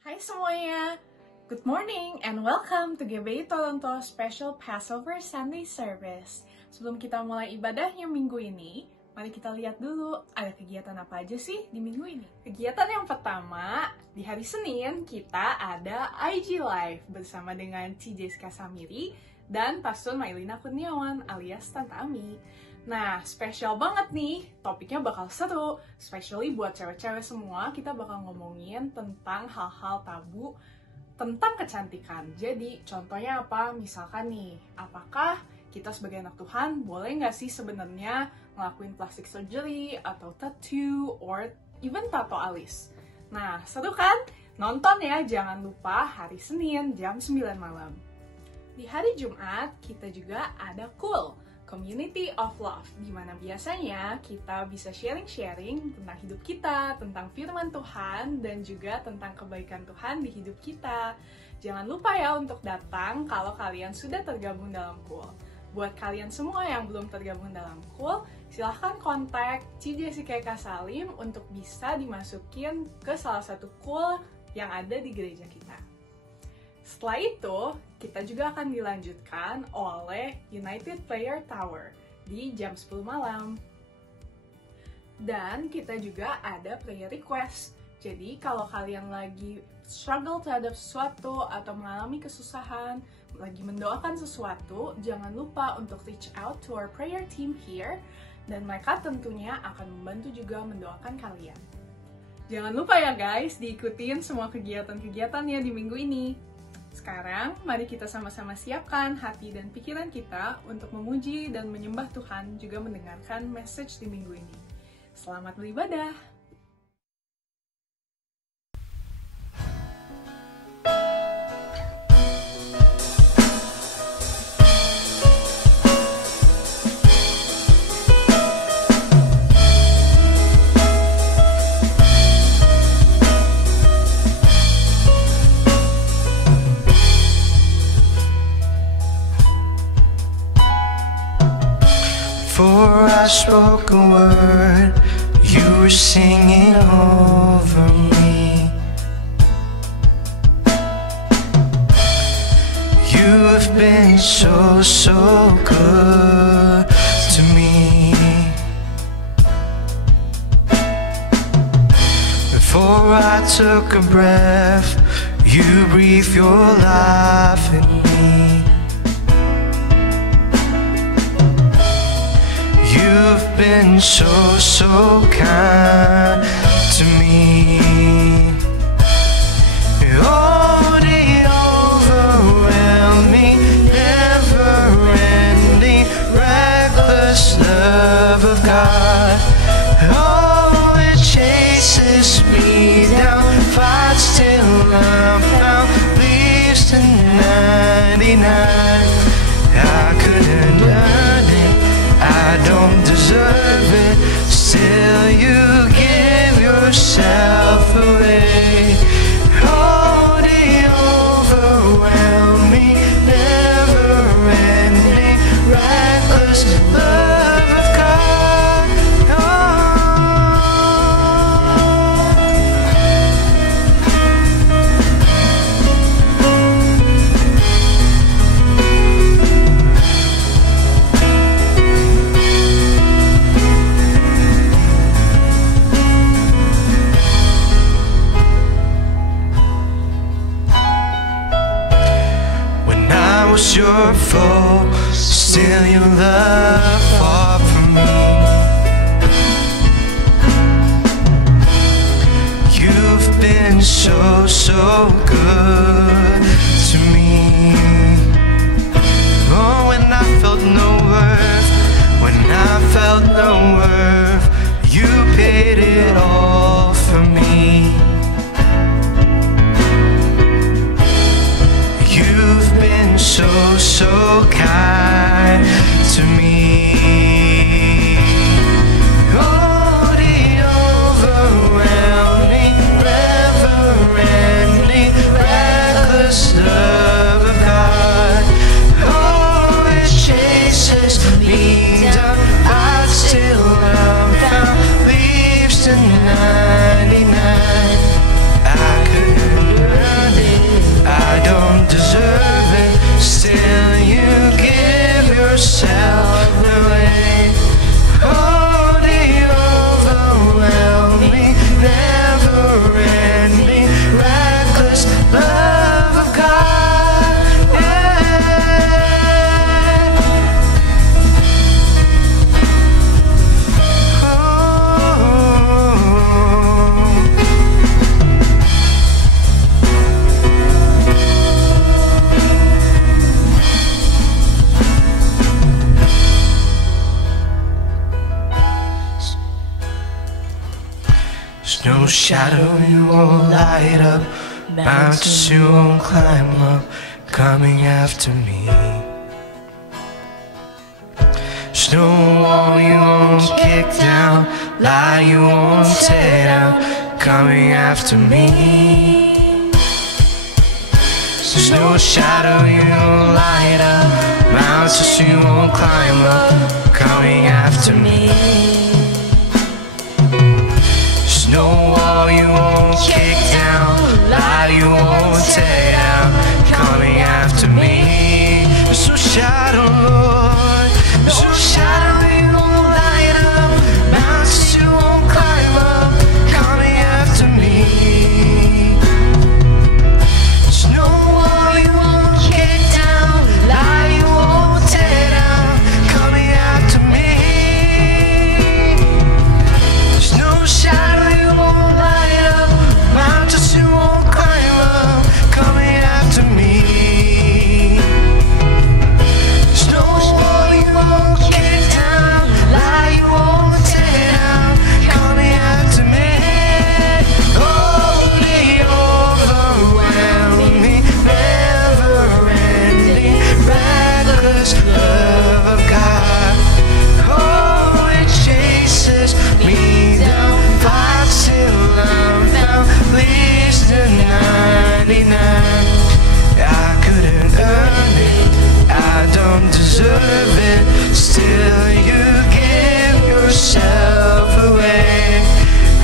Hai semuanya, good morning and welcome to GBI Toronto Special Passover Sunday Service. Sebelum kita mulai ibadahnya minggu ini, mari kita lihat dulu ada kegiatan apa aja sih di minggu ini. Kegiatan yang pertama, di hari Senin kita ada IG Live bersama dengan Ci Jessica Samiri dan Pastor Mailina Kurniawan alias Tante Ami. Nah, spesial banget nih, topiknya bakal seru, especially buat cewek-cewek semua, kita bakal ngomongin tentang hal-hal tabu tentang kecantikan. Jadi, contohnya apa? Misalkan nih, apakah kita sebagai anak Tuhan boleh nggak sih sebenarnya ngelakuin plastic surgery, atau tattoo, or even tato alis? Nah, seru kan? Nonton ya, jangan lupa hari Senin jam 9 malam. Di hari Jumat, kita juga ada Cool, Community of Love, di mana biasanya kita bisa sharing-sharing tentang hidup kita, tentang firman Tuhan, dan juga tentang kebaikan Tuhan di hidup kita. Jangan lupa ya untuk datang kalau kalian sudah tergabung dalam Cool. Buat kalian semua yang belum tergabung dalam Cool, silahkan kontak Ci Jessica Salim untuk bisa dimasukin ke salah satu Cool yang ada di gereja kita. Setelah itu, kita juga akan dilanjutkan oleh United Prayer Tower di jam 10 malam. Dan kita juga ada prayer request. Jadi kalau kalian lagi struggle terhadap sesuatu atau mengalami kesusahan, lagi mendoakan sesuatu, jangan lupa untuk reach out to our prayer team here, dan mereka tentunya akan membantu juga mendoakan kalian. Jangan lupa ya guys, diikutin semua kegiatan-kegiatannya di minggu ini. Sekarang, mari kita sama-sama siapkan hati dan pikiran kita untuk memuji dan menyembah Tuhan, juga mendengarkan message di minggu ini. Selamat beribadah! Before I spoke a word, you were singing over me. You have been so, so good to me. Before I took a breath, you breathed your life in me. You've been so, so kind to me. Oh, the overwhelming, never-ending, reckless love of God. Oh, it chases me down, fights till I'm found, leaves to 99. I couldn't earn it, I don't deserve it, still you give yourself away. Oh, the overwhelming, never-ending, reckless love of God. Was your foe, still your love fought for me. You've been so, so good to me. Oh, when I felt no worth, when I felt no worth, you paid it all for me. You've been so, so kind to me. Oh, the overwhelming, never-ending, reckless love of God. Oh, it chases me down, I still am found, leaves to 99. I couldn't There's no shadow you won't light up, mountains you won't climb up, coming after me. There's no wall you won't kick down, lie you won't tear down, coming after me. There's no shadow you won't light up, mountains you won't climb up, coming after me. There's no wall you won't kick down, lie you won't tear down, coming after me. There's no shadow, Lord, there's no shadow you won't light up, mountains you won't climb up, coming after me. There's no wall you won't kick down, lie you won't tear down, coming after me. There's no shadow you won't light up, mountains you won't climb up, coming after me. There's no wall you won't kick down, lie you won't tear down, coming after me. Oh, the overwhelming, never-ending, reckless love of God. Oh, it chases me down, fights till I'm found, leaves the 99. I couldn't earn it, I don't deserve it, still you give yourself away.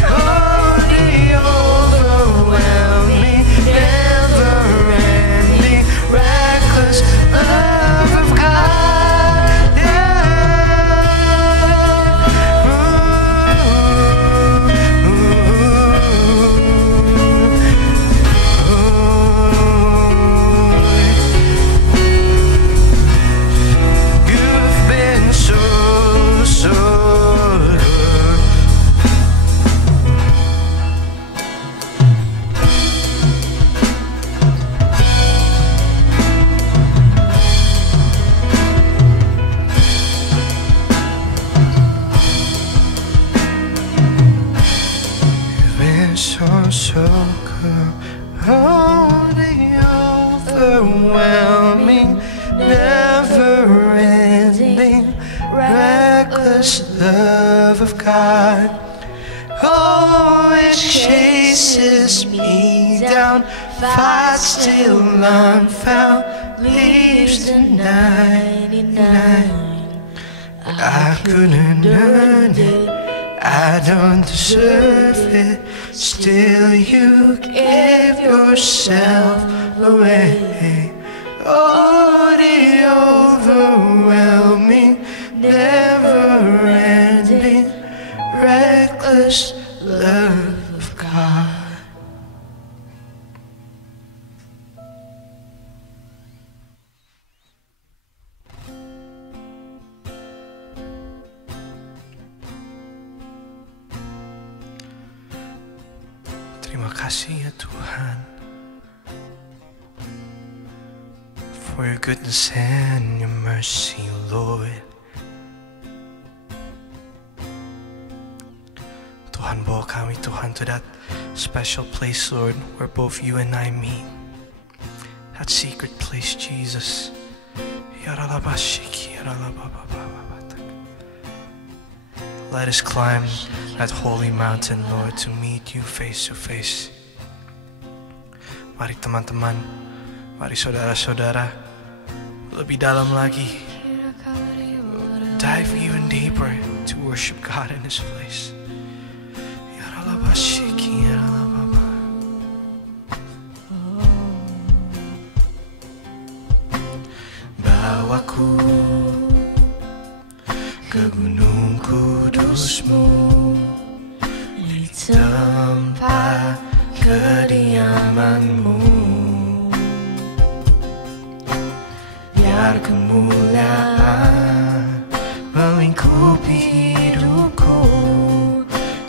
Oh, the overwhelming, never-ending, reckless love of God. You've been so, so good. You've been so, so good. Oh, the overwhelming, never-ending, reckless love of God. Oh, it chases me down, fights till I'm found, leaves the 99. I couldn't earn it, I don't deserve it, still you gave yourself away. Oh, the overwhelming, never-ending, reckless love of God. Terima kasih ya Tuhan, for your goodness and your mercy, Lord. Tuhan, bawa kami Tuhan to that special place, Lord, where both you and I meet. That secret place, Jesus. Let us climb that holy mountain, Lord, to meet you face to face. Mari teman-teman, mari saudara-saudara, lebih dalam lagi, dive even deeper to worship God in His place. Bawaku ke gunung kudusmu, di tempat kediamanmu, biar kemuliaan melingkupi hidupku,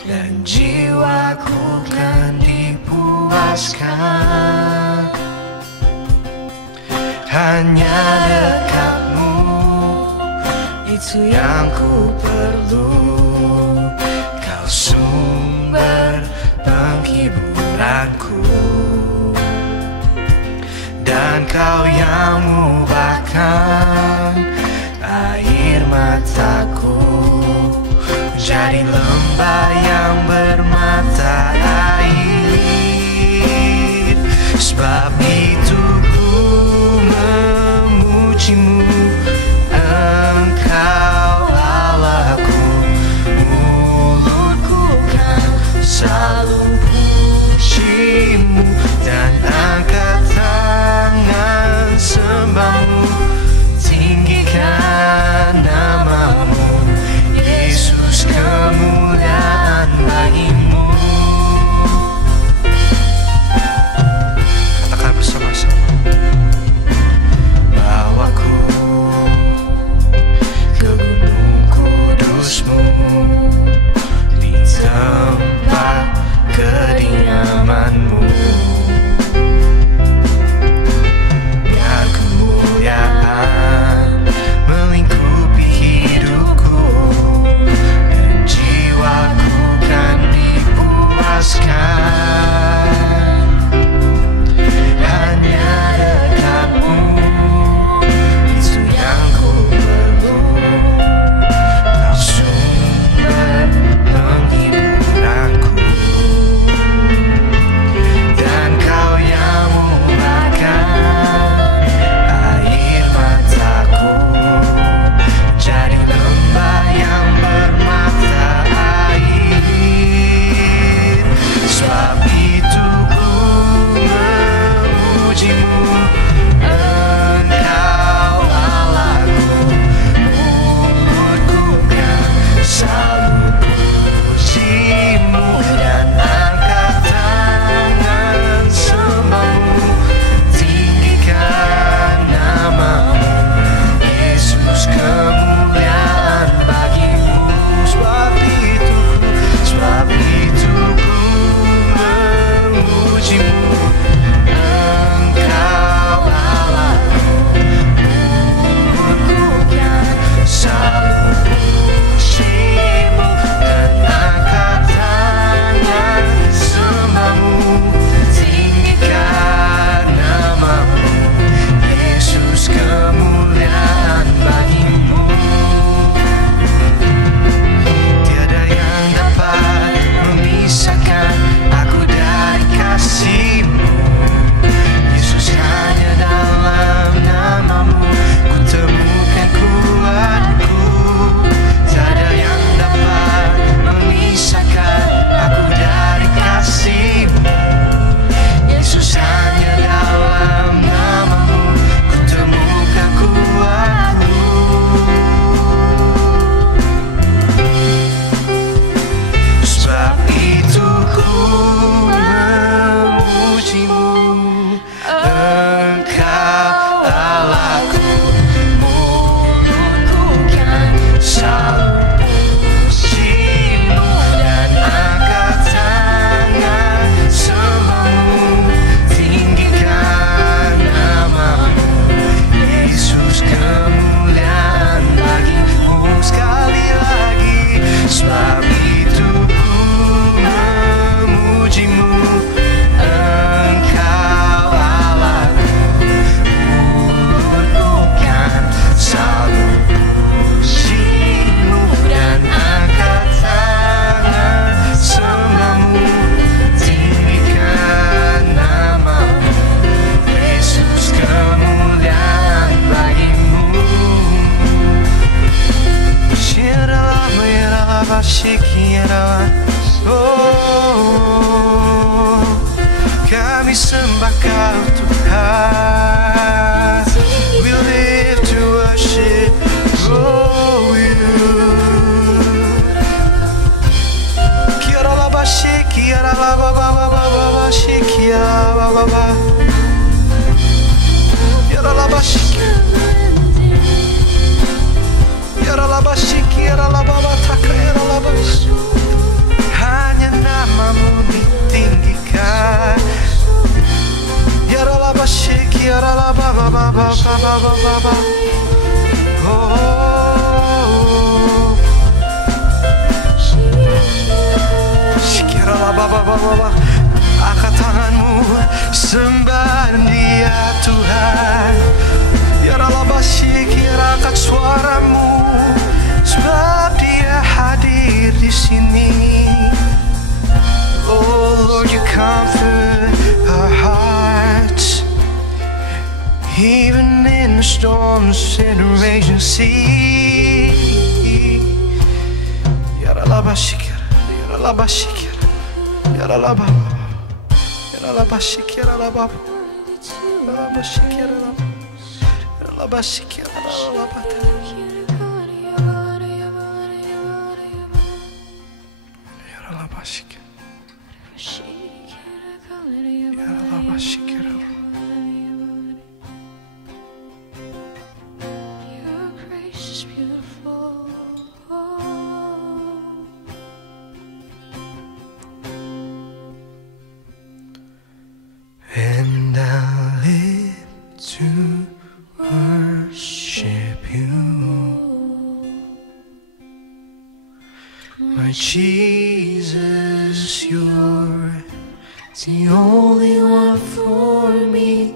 dan jiwaku kan dipuaskan. Hanya dekatmu, itu yang ku perlu. Kau sumber Engkau yang ubahkan air mataku jadi lembah yang bermata air. Sebab itu ku memujimu, Engkau Allahku. Mulutku kan selalu pujimu dan angkat tangan sembahmu, tinggikan namamu, Yesus, kemuliaan bagimu. Katakan bersama-sama. Bawaku ke gunung kudusmu, di tempat kediamanmu. Biar kemuliaan melingkupi hidupku, dan jiwaku kan dipuaskan. Hanya dekatmu, itu yang ku perlu, sumber penghiburanku. Dan Kau yang ubahkan air mataku jadi lembah yang bermata air. Sebab itu ku memujimu, Engkau Allahku. Mulutku kan selalu pujimu dan angkat tangan sembahmu, tinggikan namamu, Yesus, kemuliaan bagimu. Sebab itu ku memujimu, Engkau Allahku. Mulutku kan selalu pujimu dan angkat tangan sembahmu, tinggikan namamu, Yesus, kemuliaan bagimu. Tiada yang dapat memisahkan aku dari kasih-Mu, Yesus, hanya dalam namamu ku temukan kuatku. Tiada yang dapat memisahkan aku dari kasih-Mu, Yesus, hanya dalam namamu ku temukan kuatku. Sebab itu ku memujimu, Engkau Allahku. Mulutku kan selalu pujimu dan angkat tangan sembahmu, tinggikan namamu, Yesus, kemuliaan bagimu. Sekali lagi, sebab itu ku memujimu, Engkau Allahku. Mulutku kan selalu pujimu dan angkat tangan sembahmu, tinggikan namamu, Yesus, kemuliaan bagimu. Oh, kami sembah Kau Tuhan. We live to worship You. Kiara laba shiki, kiara laba baba baba shiki, baba baba. Kiara laba shiki, kiara laba shiki, kiara laba bata, kiara laba. Hanya namamu ditinggikan. Kiara laba shiki, kiara laba baba baba baba baba. Oh, shikira baba baba, angkat tanganmu, sembah Dia Tuhan. storms in a raging sea. Yaralabashikara, yaralabashikara, yaralababa, yaralabashikara, yaralababa, yaralabashikara, yaralabashikara, yaralabata. And I live to worship you, my Jesus, you're the only one for me.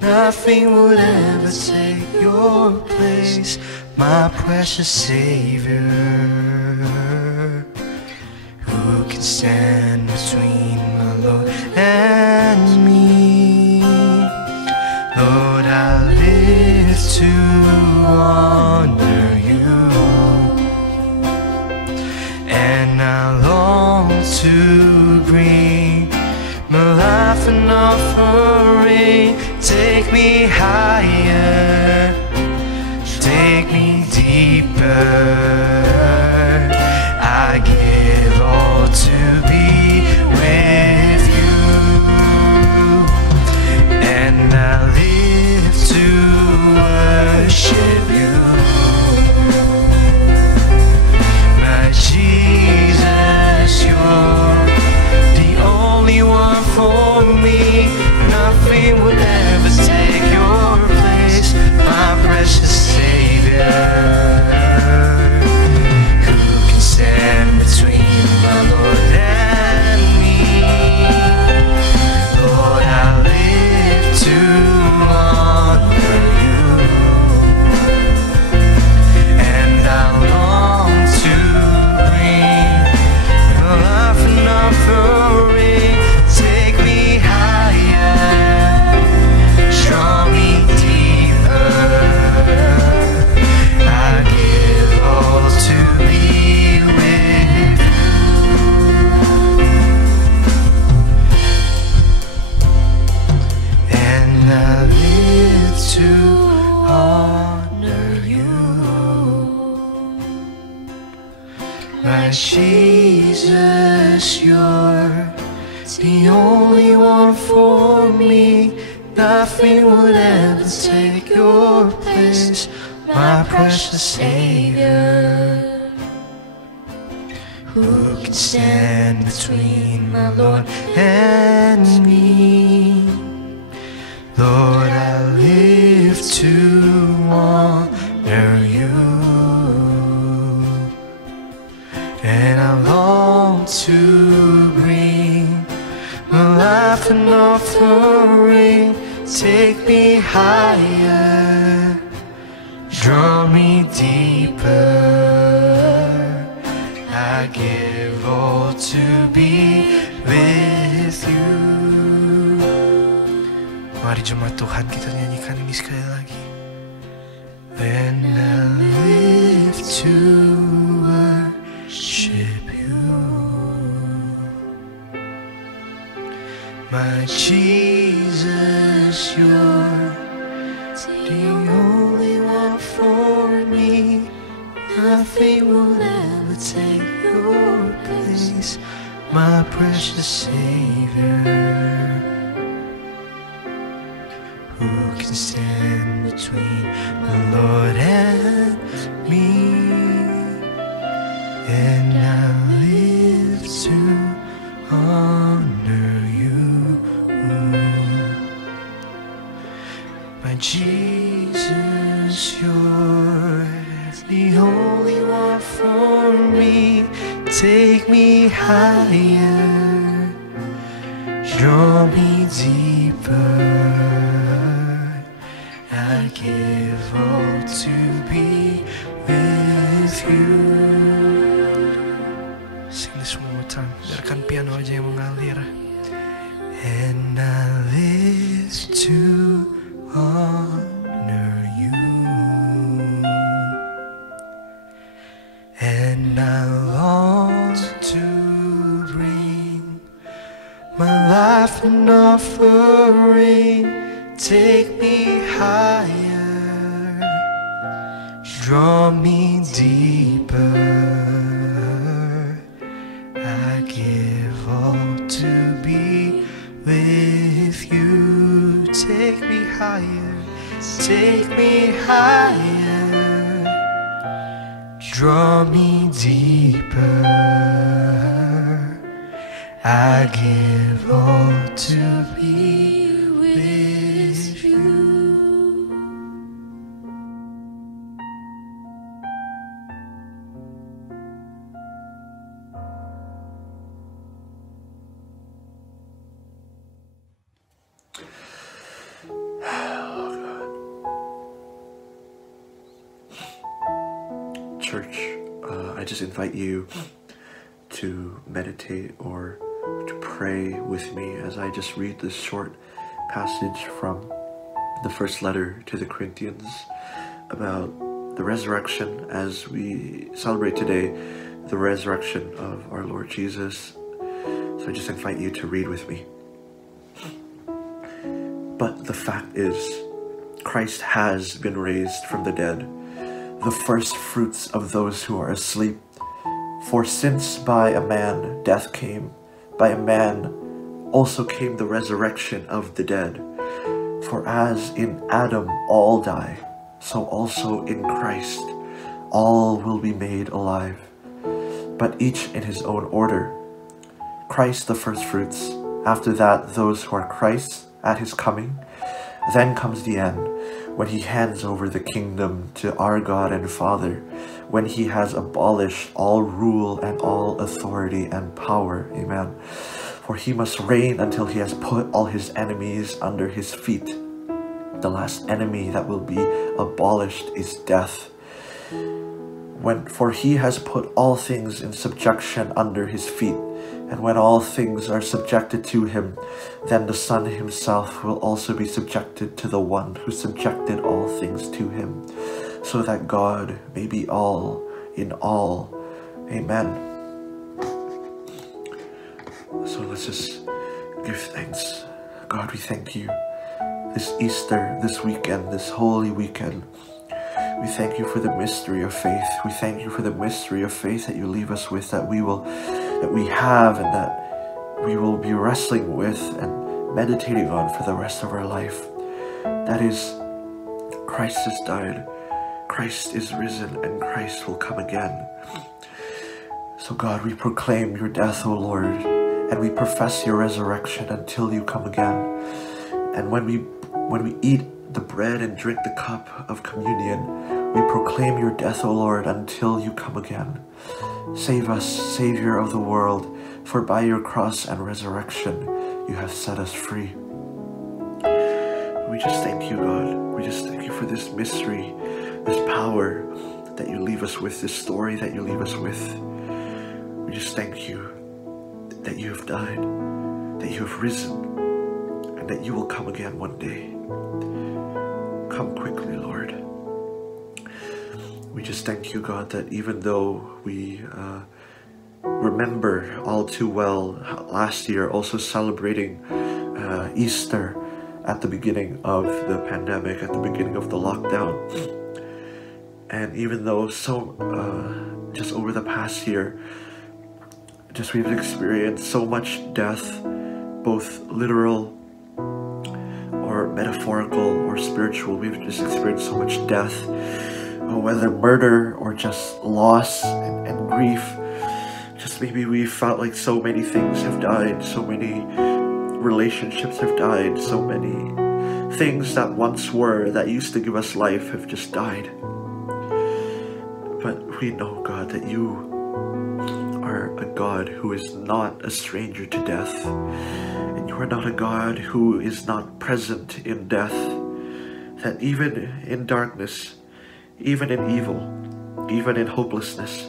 Nothing will ever take your place, my precious Savior. Who can stand between my Lord and me? Lord, I live to honor you, and I long to bring my life an offering. Take me higher, take me deeper. I give all to be with you, and I live to worship you, my Jesus. You're the only one for me. Nothing will ever take your place, my precious Savior. Who can stand between my Lord and me? Lord, I live to honor you, and I long to bring your life an offering. Take me higher, draw me deeper. I give all to be with you, and I live to honor you, my Jesus. You're the only one for me. Nothing will ever take your place, my precious Savior. Who can stand between my Lord and me? Lord, I live to honor you, and I long to bring my life an offering. Take me higher, draw me deeper. I give all to be with you. Mari jemaat Tuhan, kita nyanyikan ini sekali lagi. When I live to worship you, my Jesus, you're the only one for me. Nothing will ever take your place, my precious Savior. Who can stand between my Lord and me? And I live to honor you, my Jesus. You're the only one for me. Take me higher, draw me deeper. I give all to be with you. Sing this one more time. Biarkan piano aja yang mengalir. And I live to honor you. and I long to bring my life an offering. Take me higher, draw me deeper. I give all to be with you. Take me higher, take me higher, draw me deeper. I give all to be with you. Church, I just invite you to meditate or to pray with me as I just read this short passage from the first letter to the Corinthians about the resurrection as we celebrate today the resurrection of our Lord Jesus. So I just invite you to read with me. But the fact is, Christ has been raised from the dead, the first fruits of those who are asleep. For since by a man death came, by a man also came the resurrection of the dead. For as in Adam all die, so also in Christ all will be made alive, but each in his own order. Christ the first fruits, after that those who are Christ's at his coming. Then comes the end, when he hands over the kingdom to our God and Father, when he has abolished all rule and all authority and power. Amen. For he must reign until he has put all his enemies under his feet. The last enemy that will be abolished is death. For he has put all things in subjection under his feet. And when all things are subjected to him, then the Son himself will also be subjected to the one who subjected all things to him, so that God may be all in all. Amen. So let's just give thanks. God, we thank you this Easter, this weekend, this holy weekend. We thank you for the mystery of faith. We thank you for the mystery of faith that you leave us with, that we have and that we will be wrestling with and meditating on for the rest of our life. That is, Christ has died, Christ is risen, and Christ will come again. So God, we proclaim your death, O Lord, and we profess your resurrection until you come again. And when we eat the bread and drink the cup of communion, we proclaim your death, O Lord, until you come again. Save us, Savior of the world, for by your cross and resurrection you have set us free. We just thank you, God. We just thank you for this mystery, this power that you leave us with, this story that you leave us with. We just thank you that you have died, that you have risen, and that you will come again one day. Come quickly, Lord. We just thank you, God, that even though we remember all too well last year also celebrating Easter at the beginning of the pandemic, at the beginning of the lockdown, and even though just over the past year, we've experienced so much death, both literal or metaphorical or spiritual. We've just experienced so much death, whether murder or just loss and grief. Just maybe we felt like so many things have died, so many relationships have died, so many things that once were, that used to give us life, have just died. But we know, God, that you are a God who is not a stranger to death, and you are not a God who is not present in death, that even in darkness, even in evil, even in hopelessness,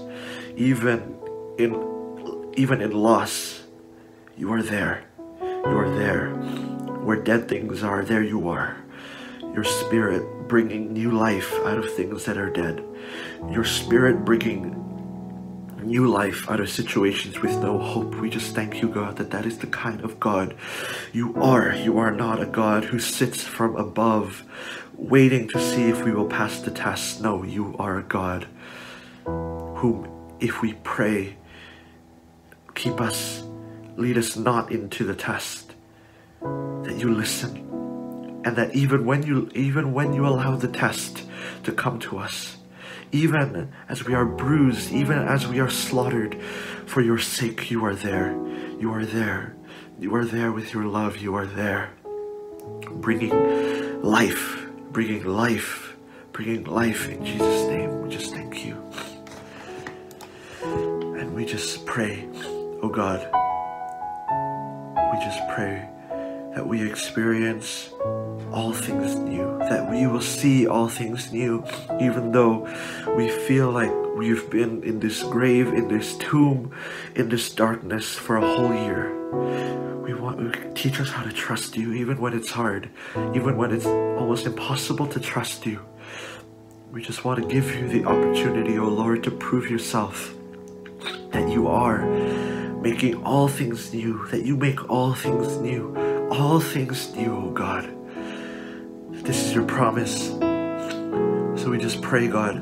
even in loss, you are there. You are there. Where dead things are, there you are. Your spirit bringing new life out of things that are dead. Your spirit bringing new life out of situations with no hope. We just thank you, God, that that is the kind of God you are. You are not a God who sits from above, waiting to see if we will pass the test. No, you are a God whom, if we pray, keep us, lead us not into the test, that you listen, and that even when you allow the test to come to us, even as we are bruised, even as we are slaughtered, for your sake, you are there. You are there. You are there with your love. You are there, bringing life, bringing life, bringing life in Jesus' name. We just thank you. And we just pray, oh God, we just pray that we experience all things new, that we will see all things new, even though we feel like we've been in this grave, in this tomb, in this darkness for a whole year. Teach us how to trust you, even when it's hard, even when it's almost impossible to trust you. We just want to give you the opportunity, oh Lord, to prove yourself, that you are making all things new, that you make all things new, oh God. This is your promise. So we just pray, God,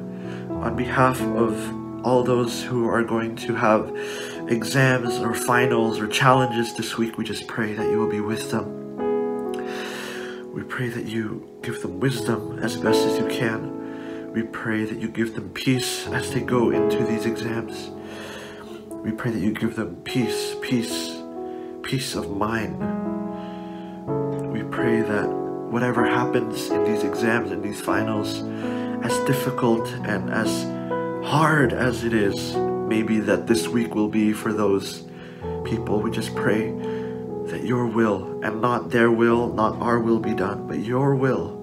on behalf of all those who are going to have exams or finals or challenges this week, we just pray that you will be with them. We pray that you give them wisdom as best as you can. We pray that you give them peace as they go into these exams. We pray that you give them peace of mind. We pray that whatever happens in these exams and these finals, as difficult and as hard as it is, maybe that this week will be for those people, we just pray that your will, and not their will, not our will be done, but your will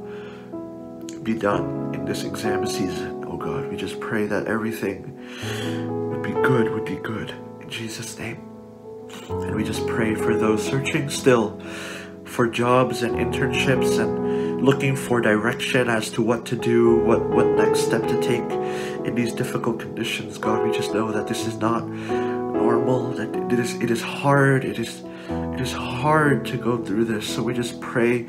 be done in this exam season, oh God. We just pray that everything would be good, in Jesus' name. And we just pray for those searching still for jobs and internships and looking for direction as to what to do, what next step to take in these difficult conditions. God, we just know that this is not normal, that it is hard, it is hard to go through this. So we just pray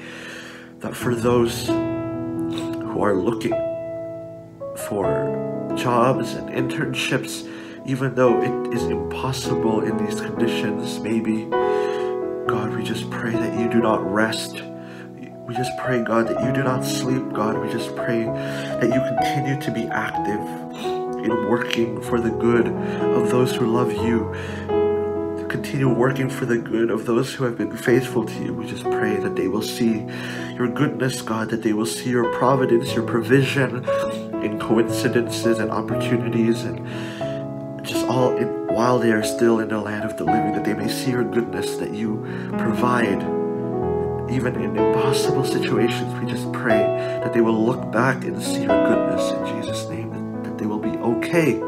that for those who are looking for jobs and internships, even though it is impossible in these conditions, maybe, God, we just pray that you do not rest. We just pray, God, that you do not sleep, God. We just pray that you continue to be active in working for the good of those who love you. To continue working for the good of those who have been faithful to you. We just pray that they will see your goodness, God, that they will see your providence, your provision in coincidences and opportunities, and just while they are still in the land of the living, that they may see your goodness, that you provide even in impossible situations. We just pray that they will look back and see your goodness in Jesus' name, that they will be okay.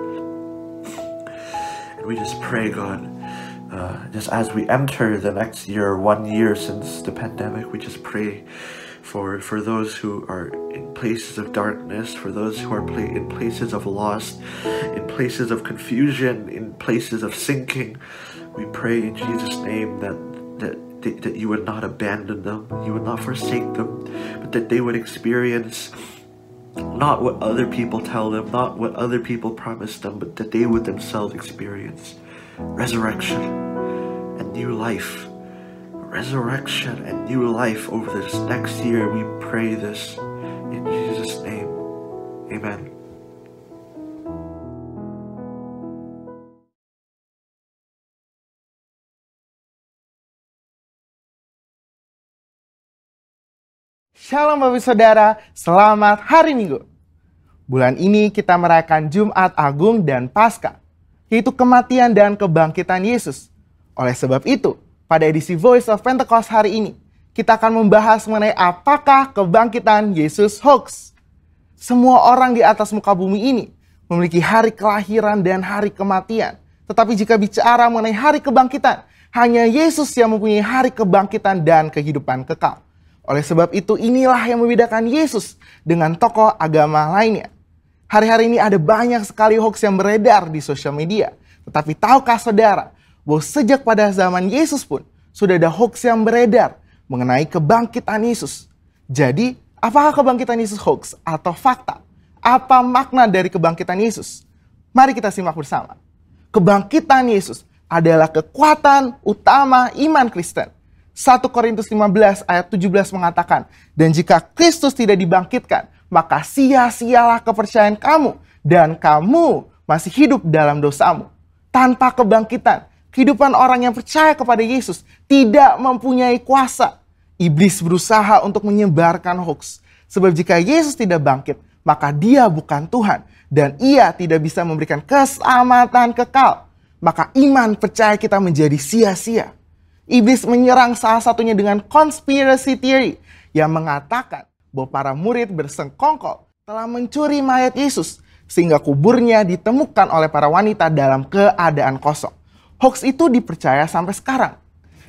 And we just pray, God, just as we enter the next year, 1 year since the pandemic, we just pray for those who are in places of darkness, for those who are in places of loss, in places of confusion, in places of sinking. We pray in Jesus' name that you would not abandon them, you would not forsake them, but that they would experience not what other people tell them, not what other people promise them, but that they would themselves experience resurrection and new life. Resurrection and new life over this next year. We pray this in Jesus' name. Amen. Shalom Bapak Saudara, selamat hari Minggu. Bulan ini kita merayakan Jumat Agung dan Paskah, yaitu kematian dan kebangkitan Yesus. Oleh sebab itu, pada edisi Voice of Pentecost hari ini, kita akan membahas mengenai apakah kebangkitan Yesus hoax. Semua orang di atas muka bumi ini memiliki hari kelahiran dan hari kematian. Tetapi jika bicara mengenai hari kebangkitan, hanya Yesus yang mempunyai hari kebangkitan dan kehidupan kekal. Oleh sebab itu, inilah yang membedakan Yesus dengan tokoh agama lainnya. Hari-hari ini ada banyak sekali hoax yang beredar di sosial media. Tetapi tahukah saudara bahwa sejak pada zaman Yesus pun sudah ada hoax yang beredar mengenai kebangkitan Yesus. Jadi, apakah kebangkitan Yesus hoax atau fakta? Apa makna dari kebangkitan Yesus? Mari kita simak bersama. Kebangkitan Yesus adalah kekuatan utama iman Kristen. 1 Korintus 15 ayat 17 mengatakan, dan jika Kristus tidak dibangkitkan, maka sia-sialah kepercayaan kamu dan kamu masih hidup dalam dosamu. Tanpa kebangkitan, kehidupan orang yang percaya kepada Yesus tidak mempunyai kuasa. Iblis berusaha untuk menyebarkan hoax. Sebab jika Yesus tidak bangkit, maka dia bukan Tuhan. Dan ia tidak bisa memberikan keselamatan kekal. Maka iman percaya kita menjadi sia-sia. Iblis menyerang salah satunya dengan conspiracy theory yang mengatakan bahwa para murid bersengkongkol telah mencuri mayat Yesus sehingga kuburnya ditemukan oleh para wanita dalam keadaan kosong. Hoax itu dipercaya sampai sekarang.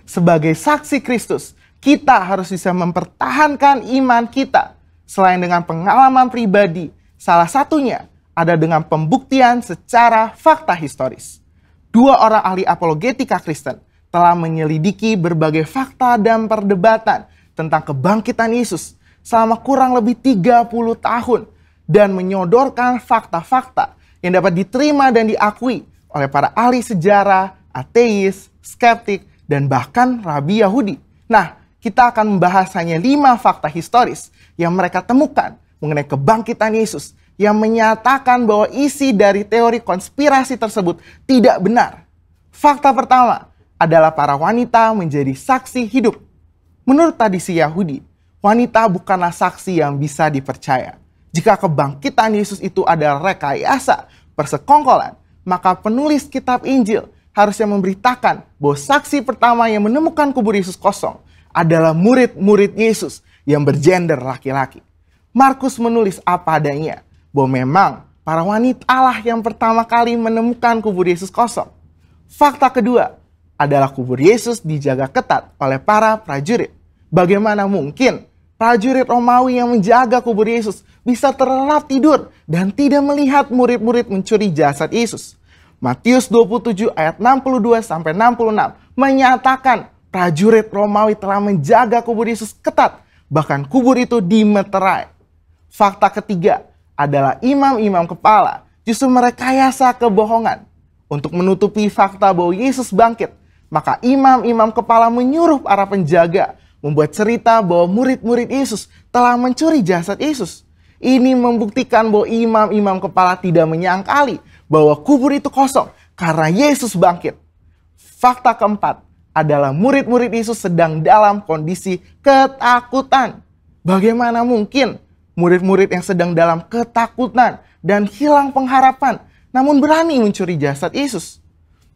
Sebagai saksi Kristus, kita harus bisa mempertahankan iman kita. Selain dengan pengalaman pribadi, salah satunya ada dengan pembuktian secara fakta historis. 2 orang ahli apologetika Kristen telah menyelidiki berbagai fakta dan perdebatan tentang kebangkitan Yesus selama kurang lebih 30 tahun dan menyodorkan fakta-fakta yang dapat diterima dan diakui oleh para ahli sejarah, ateis, skeptik, dan bahkan rabi Yahudi. Nah, kita akan membahas hanya 5 fakta historis yang mereka temukan mengenai kebangkitan Yesus yang menyatakan bahwa isi dari teori konspirasi tersebut tidak benar. Fakta pertama adalah para wanita menjadi saksi hidup. Menurut tradisi Yahudi, wanita bukanlah saksi yang bisa dipercaya. Jika kebangkitan Yesus itu adalah rekayasa, persekongkolan, maka penulis kitab Injil harusnya memberitakan bahwa saksi pertama yang menemukan kubur Yesus kosong adalah murid-murid Yesus yang bergender laki-laki. Markus menulis apa adanya, bahwa memang para wanita lah yang pertama kali menemukan kubur Yesus kosong. Fakta kedua adalah kubur Yesus dijaga ketat oleh para prajurit. Bagaimana mungkin prajurit Romawi yang menjaga kubur Yesus bisa terlelap tidur dan tidak melihat murid-murid mencuri jasad Yesus? Matius 27 ayat 62-66 menyatakan prajurit Romawi telah menjaga kubur Yesus ketat, bahkan kubur itu dimeterai. Fakta ketiga adalah imam-imam kepala justru merekayasa kebohongan. Untuk menutupi fakta bahwa Yesus bangkit, maka imam-imam kepala menyuruh para penjaga membuat cerita bahwa murid-murid Yesus telah mencuri jasad Yesus. Ini membuktikan bahwa imam-imam kepala tidak menyangkali bahwa kubur itu kosong karena Yesus bangkit. Fakta keempat adalah murid-murid Yesus sedang dalam kondisi ketakutan. Bagaimana mungkin murid-murid yang sedang dalam ketakutan dan hilang pengharapan namun berani mencuri jasad Yesus?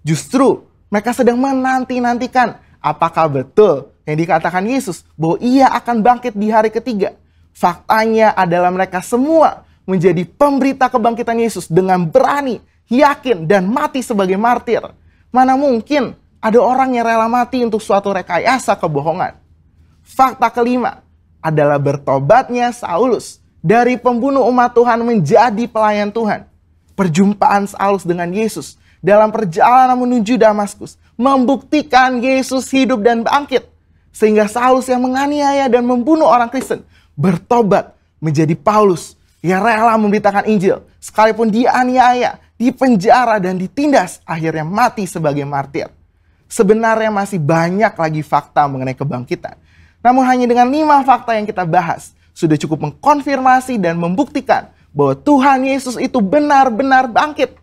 Justru mereka sedang menanti-nantikan apakah betul yang dikatakan Yesus bahwa ia akan bangkit di hari ketiga. Faktanya adalah mereka semua menjadi pemberita kebangkitan Yesus dengan berani, yakin, dan mati sebagai martir. Mana mungkin ada orang yang rela mati untuk suatu rekayasa kebohongan. Fakta kelima adalah bertobatnya Saulus dari pembunuh umat Tuhan menjadi pelayan Tuhan. Perjumpaan Saulus dengan Yesus dalam perjalanan menuju Damaskus membuktikan Yesus hidup dan bangkit. Sehingga Saulus yang menganiaya dan membunuh orang Kristen bertobat menjadi Paulus yang rela memberitakan Injil. Sekalipun dianiaya, dipenjara, dan ditindas, akhirnya mati sebagai martir. Sebenarnya masih banyak lagi fakta mengenai kebangkitan. Namun hanya dengan 5 fakta yang kita bahas sudah cukup mengkonfirmasi dan membuktikan bahwa Tuhan Yesus itu benar-benar bangkit.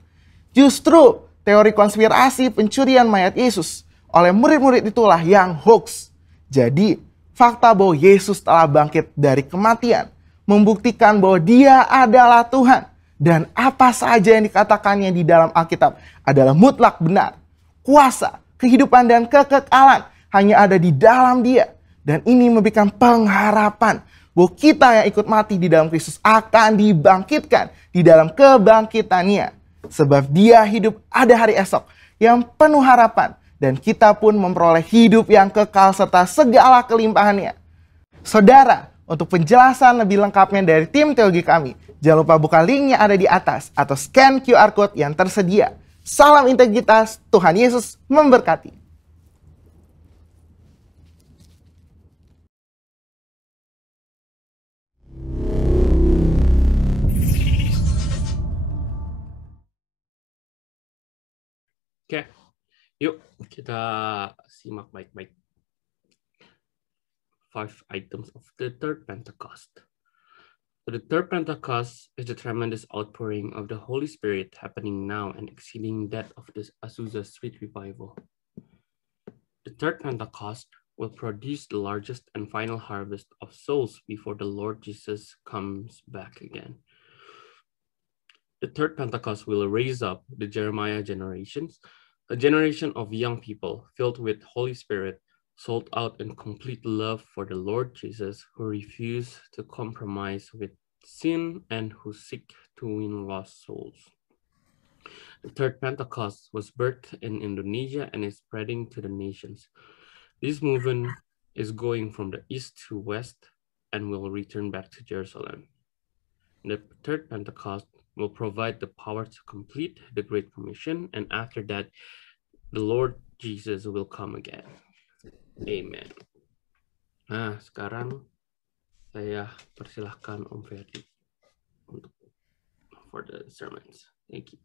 Justru teori konspirasi pencurian mayat Yesus oleh murid-murid itulah yang hoax. Jadi, fakta bahwa Yesus telah bangkit dari kematian membuktikan bahwa dia adalah Tuhan. Dan apa saja yang dikatakannya di dalam Alkitab adalah mutlak benar. Kuasa, kehidupan, dan kekekalan hanya ada di dalam dia. Dan ini memberikan pengharapan bahwa kita yang ikut mati di dalam Kristus akan dibangkitkan di dalam kebangkitannya. Sebab dia hidup ada hari esok yang penuh harapan. Dan kita pun memperoleh hidup yang kekal serta segala kelimpahannya. Saudara, untuk penjelasan lebih lengkapnya dari tim teologi kami, jangan lupa buka link yang ada di atas atau scan QR Code yang tersedia. Salam integritas, Tuhan Yesus memberkati. Oke, yuk kita simak baik-baik. 5 items of the third Pentecost. So the third Pentecost is the tremendous outpouring of the Holy Spirit happening now and exceeding that of the Azusa Street revival. The third Pentecost will produce the largest and final harvest of souls before the Lord Jesus comes back again. The third Pentecost will raise up the Jeremiah generations, a generation of young people filled with Holy Spirit, sold out in complete love for the Lord Jesus, who refuse to compromise with sin and who seek to win lost souls. The third Pentecost was birthed in Indonesia and is spreading to the nations. This movement is going from the east to west and will return back to Jerusalem. The third Pentecost will provide the power to complete the Great Commission, and after that, the Lord Jesus will come again. Amen. Nah, sekarang saya persilahkan Om Ferdi untuk for the sermons. Thank you.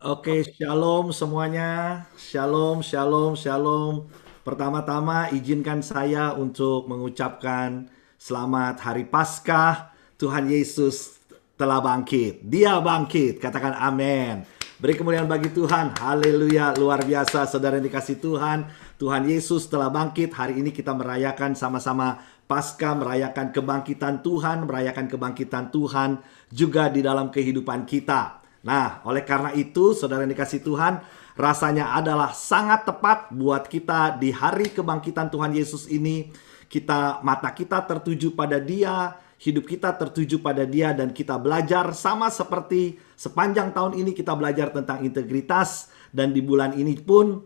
Oke, shalom semuanya. Shalom, shalom, shalom. Pertama-tama izinkan saya untuk mengucapkan selamat Hari Paskah. Tuhan Yesus telah bangkit. Dia bangkit. Katakan amin. Beri kemuliaan bagi Tuhan. Haleluya. Luar biasa saudara yang dikasih Tuhan. Tuhan Yesus telah bangkit. Hari ini kita merayakan sama-sama Paskah, merayakan kebangkitan Tuhan, merayakan kebangkitan Tuhan juga di dalam kehidupan kita. Nah, oleh karena itu, saudara yang dikasih Tuhan, rasanya adalah sangat tepat buat kita di hari kebangkitan Tuhan Yesus ini. Mata kita tertuju pada Dia, hidup kita tertuju pada Dia, dan kita belajar sama seperti sepanjang tahun ini kita belajar tentang integritas, dan di bulan ini pun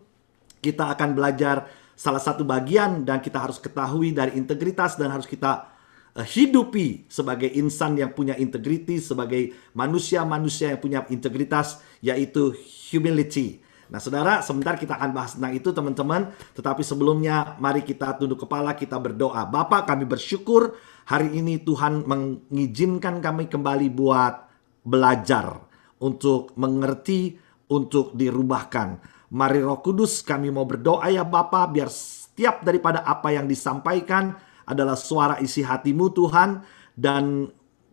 kita akan belajar salah satu bagian dan kita harus ketahui dari integritas dan harus kita hidupi sebagai insan yang punya integriti, sebagai manusia-manusia yang punya integritas, yaitu humility. Nah saudara, sebentar kita akan bahas tentang itu teman-teman. Tetapi sebelumnya mari kita tunduk kepala, kita berdoa. Bapa, kami bersyukur hari ini Tuhan mengizinkan kami kembali buat belajar, untuk mengerti, untuk dirubahkan. Mari Roh Kudus, kami mau berdoa ya Bapa, biar setiap daripada apa yang disampaikan adalah suara isi hati-Mu Tuhan, dan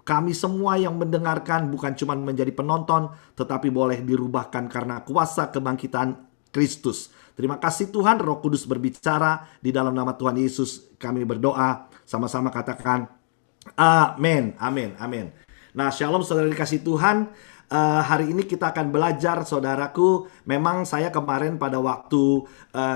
kami semua yang mendengarkan bukan cuma menjadi penonton, tetapi boleh dirubahkan karena kuasa kebangkitan Kristus. Terima kasih Tuhan, Roh Kudus berbicara di dalam nama Tuhan Yesus. Kami berdoa, sama-sama katakan amin, amin, amin. Nah shalom saudara dikasih Tuhan. Hari ini kita akan belajar saudaraku. Memang saya kemarin pada waktu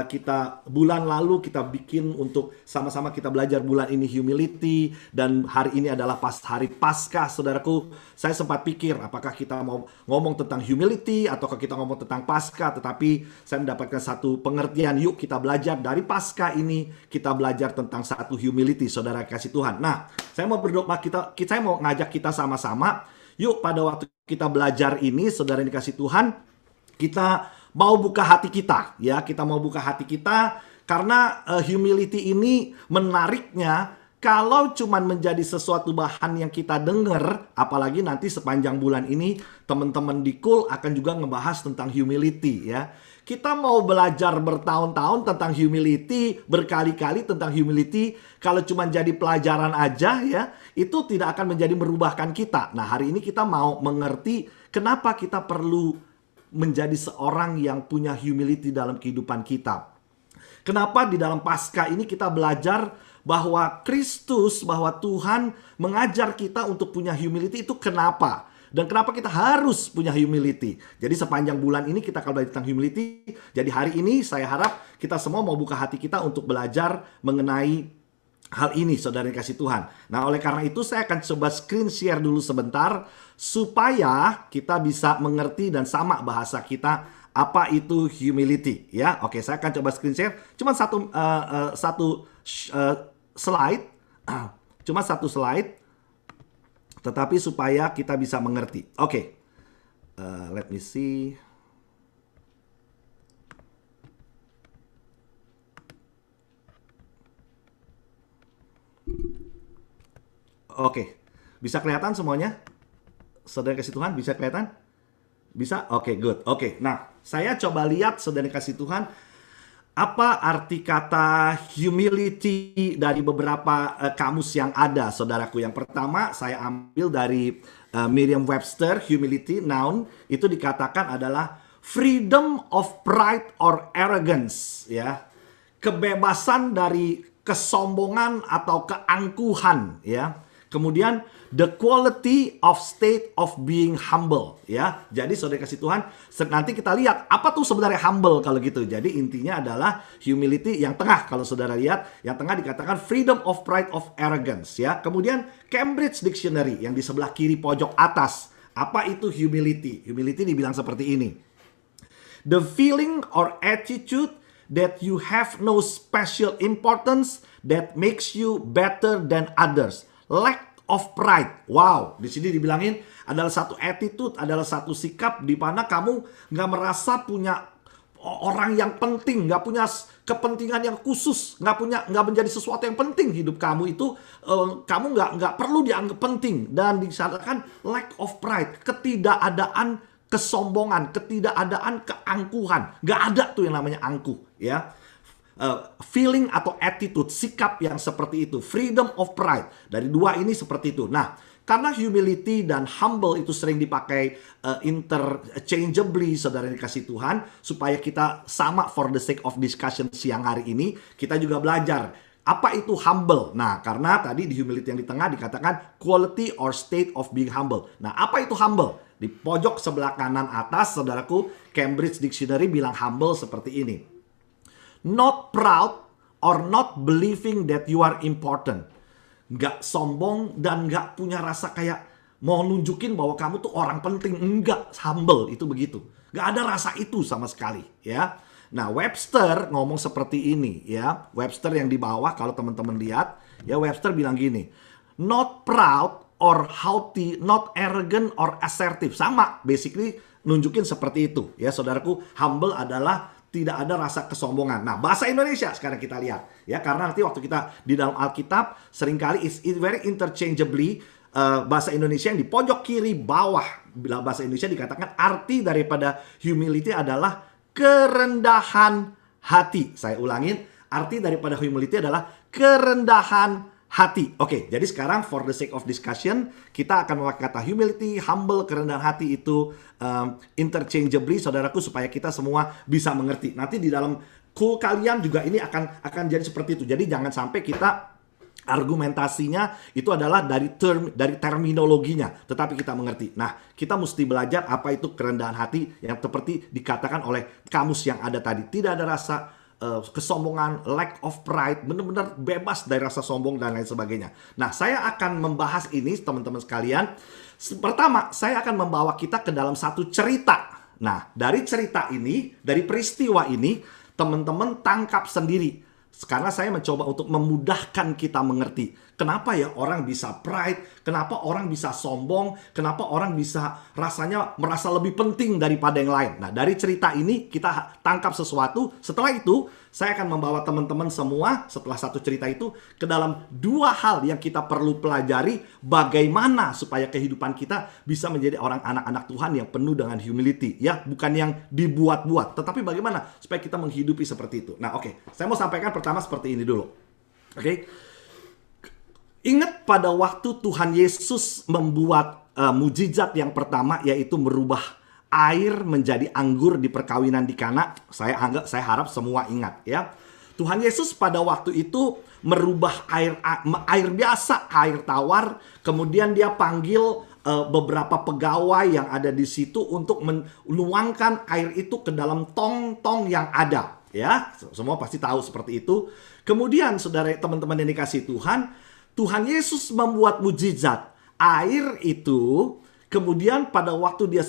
kita bulan lalu kita bikin untuk sama-sama kita belajar bulan ini humility, dan hari ini adalah pas hari Paskah saudaraku. Saya sempat pikir apakah kita mau ngomong tentang humility ataukah kita ngomong tentang Paskah, tetapi saya mendapatkan satu pengertian. Yuk kita belajar dari Paskah ini, kita belajar tentang satu humility saudara kasih Tuhan. Nah saya mau berdoa, saya mau ngajak kita sama-sama. Yuk pada waktu kita belajar ini, saudara yang dikasih Tuhan, kita mau buka hati kita, ya. Kita mau buka hati kita karena humility ini menariknya kalau cuman menjadi sesuatu bahan yang kita dengar, apalagi nanti sepanjang bulan ini teman-teman di Cool akan juga ngebahas tentang humility, ya. Kita mau belajar bertahun-tahun tentang humility, berkali-kali tentang humility. Kalau cuma jadi pelajaran aja ya, itu tidak akan menjadi merubahkan kita. Nah hari ini kita mau mengerti kenapa kita perlu menjadi seorang yang punya humility dalam kehidupan kita. Kenapa di dalam Paskah ini kita belajar bahwa Kristus, bahwa Tuhan mengajar kita untuk punya humility itu kenapa? Dan kenapa kita harus punya humility. Jadi sepanjang bulan ini kita akan belajar tentang humility. Jadi hari ini saya harap kita semua mau buka hati kita untuk belajar mengenai hal ini saudara yang kasih Tuhan. Nah oleh karena itu saya akan coba screen share dulu sebentar, supaya kita bisa mengerti dan sama bahasa kita apa itu humility. Ya, oke, saya akan coba screen share. Cuma satu slide. Cuma satu slide. Tetapi supaya kita bisa mengerti. Oke. Let me see. Oke. Bisa kelihatan semuanya? Saudara kasih Tuhan, bisa kelihatan? Bisa? Oke, good. Oke, nah saya coba lihat saudara kasih Tuhan, apa arti kata humility dari beberapa kamus yang ada, saudaraku. Yang pertama saya ambil dari Merriam-Webster, humility, noun, itu dikatakan adalah freedom of pride or arrogance, ya. Kebebasan dari kesombongan atau keangkuhan, ya. Kemudian the quality of state of being humble, ya. Jadi saudara kasih Tuhan, nanti kita lihat apa tuh sebenarnya humble kalau gitu. Jadi intinya adalah humility yang tengah. Kalau saudara lihat, yang tengah dikatakan freedom of pride of arrogance, ya. Kemudian Cambridge Dictionary yang di sebelah kiri pojok atas. Apa itu humility? Humility dibilang seperti ini. The feeling or attitude that you have no special importance that makes you better than others. Lack of pride. Wow, di sini dibilangin adalah satu attitude, adalah satu sikap di mana kamu nggak merasa punya orang yang penting, nggak punya kepentingan yang khusus, nggak menjadi sesuatu yang penting hidup kamu itu, kamu nggak perlu dianggap penting, dan disatakan lack of pride, ketidakadaan kesombongan, ketidakadaan keangkuhan, nggak ada tuh yang namanya angkuh, ya. Feeling atau attitude, sikap yang seperti itu, freedom of pride, dari dua ini seperti itu. Nah, karena humility dan humble itu sering dipakai interchangeably, saudara dikasih Tuhan, supaya kita sama for the sake of discussion siang hari ini, kita juga belajar apa itu humble. Nah, karena tadi di humility yang di tengah dikatakan quality or state of being humble. Nah, apa itu humble? Di pojok sebelah kanan atas, saudaraku, Cambridge Dictionary bilang humble seperti ini. Not proud or not believing that you are important. Nggak sombong dan nggak punya rasa kayak mau nunjukin bahwa kamu tuh orang penting. Enggak, humble itu begitu. Nggak ada rasa itu sama sekali, ya. Nah, Webster ngomong seperti ini, ya. Webster yang di bawah kalau teman-teman lihat, ya, Webster bilang gini. Not proud or haughty, not arrogant or assertive. Sama, basically nunjukin seperti itu, ya, saudaraku. Humble adalah tidak ada rasa kesombongan. Nah, bahasa Indonesia sekarang kita lihat, ya, karena nanti waktu kita di dalam Alkitab seringkali it's very interchangeably, bahasa Indonesia yang di pojok kiri bawah, bila bahasa Indonesia dikatakan arti daripada humility adalah kerendahan hati. Saya ulangin, arti daripada humility adalah kerendahan hati. Oke, jadi sekarang for the sake of discussion, kita akan memakai kata humility, humble, kerendahan hati itu interchangeably, saudaraku, supaya kita semua bisa mengerti. Nanti di dalam cool kalian juga ini akan jadi seperti itu. Jadi jangan sampai kita argumentasinya itu adalah dari terminologinya, tetapi kita mengerti. Nah, kita mesti belajar apa itu kerendahan hati yang seperti dikatakan oleh kamus yang ada tadi. Tidak ada rasa kesombongan, lack of pride, benar-benar bebas dari rasa sombong dan lain sebagainya. Nah, saya akan membahas ini, teman-teman sekalian. Pertama, saya akan membawa kita ke dalam satu cerita. Nah, dari cerita ini, dari peristiwa ini, teman-teman tangkap sendiri. Karena saya mencoba untuk memudahkan kita mengerti. Kenapa ya orang bisa pride? Kenapa orang bisa sombong? Kenapa orang bisa rasanya merasa lebih penting daripada yang lain? Nah, dari cerita ini kita tangkap sesuatu. Setelah itu, saya akan membawa teman-teman semua setelah satu cerita itu ke dalam dua hal yang kita perlu pelajari. Bagaimana supaya kehidupan kita bisa menjadi orang anak-anak Tuhan yang penuh dengan humility. Ya, bukan yang dibuat-buat. Tetapi bagaimana supaya kita menghidupi seperti itu. Nah, oke. Saya mau sampaikan pertama seperti ini dulu. Oke. Ingat pada waktu Tuhan Yesus membuat mujizat yang pertama, yaitu merubah air menjadi anggur di perkawinan di Kana. Saya harap semua ingat, ya. Tuhan Yesus pada waktu itu merubah air biasa, air tawar, kemudian dia panggil beberapa pegawai yang ada di situ untuk menuangkan air itu ke dalam tong-tong yang ada, ya. Semua pasti tahu seperti itu. Kemudian saudara, teman-teman yang dikasihi Tuhan Yesus membuat mujizat. Air itu kemudian pada waktu dia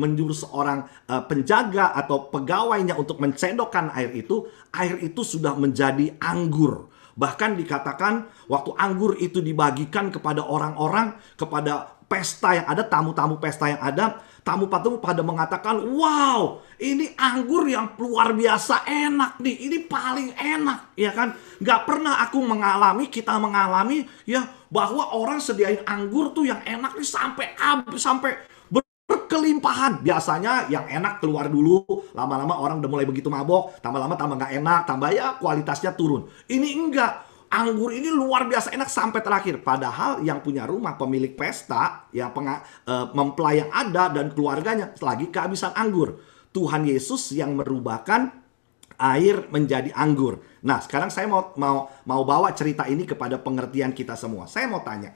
menyuruh seorang penjaga atau pegawainya untuk mencendokkan air itu sudah menjadi anggur. Bahkan dikatakan waktu anggur itu dibagikan kepada orang-orang, kepada pesta yang ada, tamu-tamu pesta yang ada, tamu-tamu pada mengatakan, wow, ini anggur yang luar biasa enak nih, ini paling enak, ya kan? Gak pernah aku mengalami, kita mengalami ya bahwa orang sediain anggur tuh yang enak nih sampai berkelimpahan. Biasanya yang enak keluar dulu, lama-lama orang udah mulai begitu mabok, tambah lama tambah gak enak, tambah ya kualitasnya turun. Ini enggak. Anggur ini luar biasa enak sampai terakhir. Padahal yang punya rumah, pemilik pesta, yang mempelai yang ada dan keluarganya lagi kehabisan anggur. Tuhan Yesus yang merubahkan air menjadi anggur. Nah, sekarang saya mau bawa cerita ini kepada pengertian kita semua. Saya mau tanya,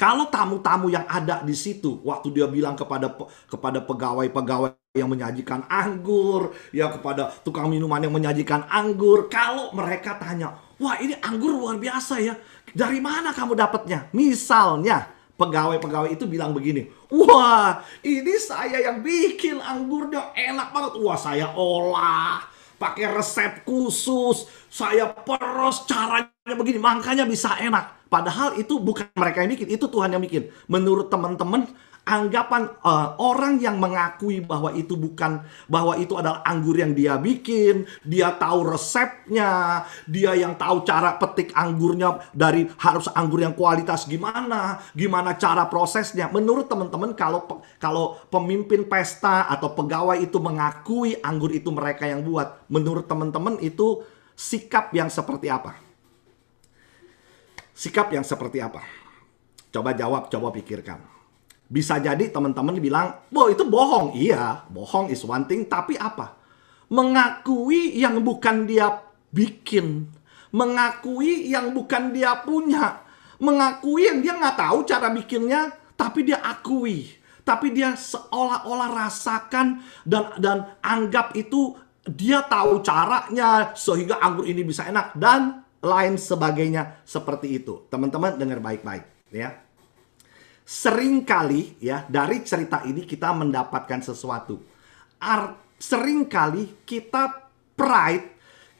kalau tamu-tamu yang ada di situ, waktu dia bilang kepada pegawai-pegawai yang menyajikan anggur, ya kepada tukang minuman yang menyajikan anggur, kalau mereka tanya, wah ini anggur luar biasa ya, dari mana kamu dapatnya? Misalnya pegawai-pegawai itu bilang begini, wah ini saya yang bikin anggurnya enak banget, wah saya olah, pakai resep khusus, saya peros caranya begini, makanya bisa enak. Padahal itu bukan mereka yang bikin, itu Tuhan yang bikin. Menurut teman-teman, anggapan orang yang mengakui bahwa itu adalah anggur yang dia bikin, dia tahu resepnya, dia yang tahu cara petik anggurnya dari harus anggur yang kualitas gimana cara prosesnya. Menurut teman-teman, kalau pemimpin pesta atau pegawai itu mengakui anggur itu mereka yang buat, menurut teman-teman itu sikap yang seperti apa? Sikap yang seperti apa? Coba jawab, coba pikirkan. Bisa jadi teman-teman bilang, "Wah, itu bohong." Iya, bohong is one thing, tapi apa? Mengakui yang bukan dia bikin, mengakui yang bukan dia punya, mengakui yang dia nggak tahu cara bikinnya, tapi dia akui, tapi dia seolah-olah rasakan dan anggap itu dia tahu caranya sehingga anggur ini bisa enak dan lain sebagainya seperti itu. Teman-teman dengar baik-baik ya. Seringkali ya dari cerita ini kita mendapatkan sesuatu. Seringkali kita pride,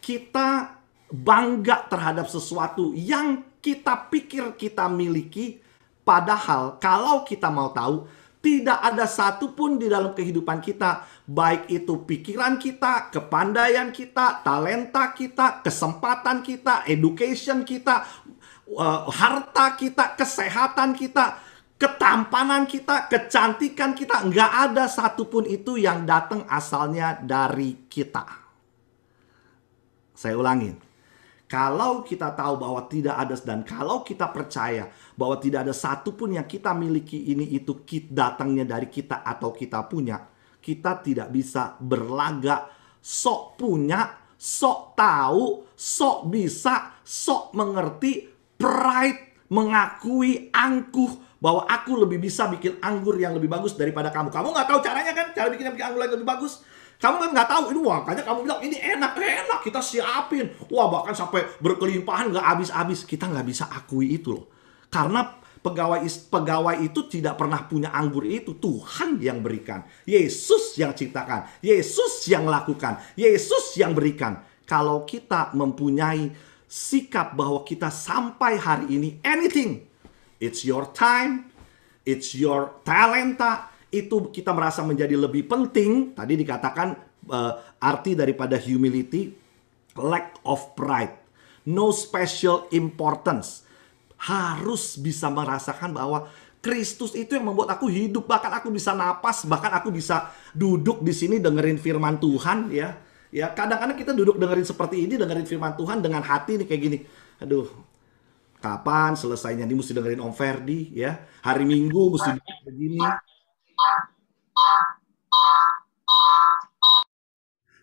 kita bangga terhadap sesuatu yang kita pikir kita miliki, padahal kalau kita mau tahu tidak ada satupun di dalam kehidupan kita, baik itu pikiran kita, kepandaian kita, talenta kita, kesempatan kita, education kita, harta kita, kesehatan kita, ketampanan kita, kecantikan kita, nggak ada satupun itu yang datang asalnya dari kita. Saya ulangin. Kalau kita tahu bahwa tidak ada dan kalau kita percaya bahwa tidak ada satupun yang kita miliki ini itu datangnya dari kita atau kita punya, kita tidak bisa berlagak sok punya, sok tahu, sok bisa, sok mengerti, pride, mengakui, angkuh bahwa aku lebih bisa bikin anggur yang lebih bagus daripada kamu. Kamu nggak tahu caranya kan? Cara bikin anggur yang lebih bagus. Kamu kan nggak tahu ini, makanya kamu bilang ini enak kita siapin. Wah, bahkan sampai berkelimpahan nggak habis-habis. Kita nggak bisa akui itu loh. Karena pegawai itu tidak pernah punya anggur itu. Tuhan yang berikan. Yesus yang ciptakan. Yesus yang lakukan. Yesus yang berikan. Kalau kita mempunyai sikap bahwa kita sampai hari ini, anything, it's your time, it's your talenta, itu kita merasa menjadi lebih penting. Tadi dikatakan arti daripada humility, lack of pride, no special importance. Harus bisa merasakan bahwa Kristus itu yang membuat aku hidup, bahkan aku bisa napas, bahkan aku bisa duduk di sini dengerin firman Tuhan ya. Ya, kadang-kadang kita duduk dengerin seperti ini, dengerin firman Tuhan dengan hati nih kayak gini. Aduh, kapan selesainya nih, mesti dengerin Om Ferdi ya. Hari Minggu mesti begini.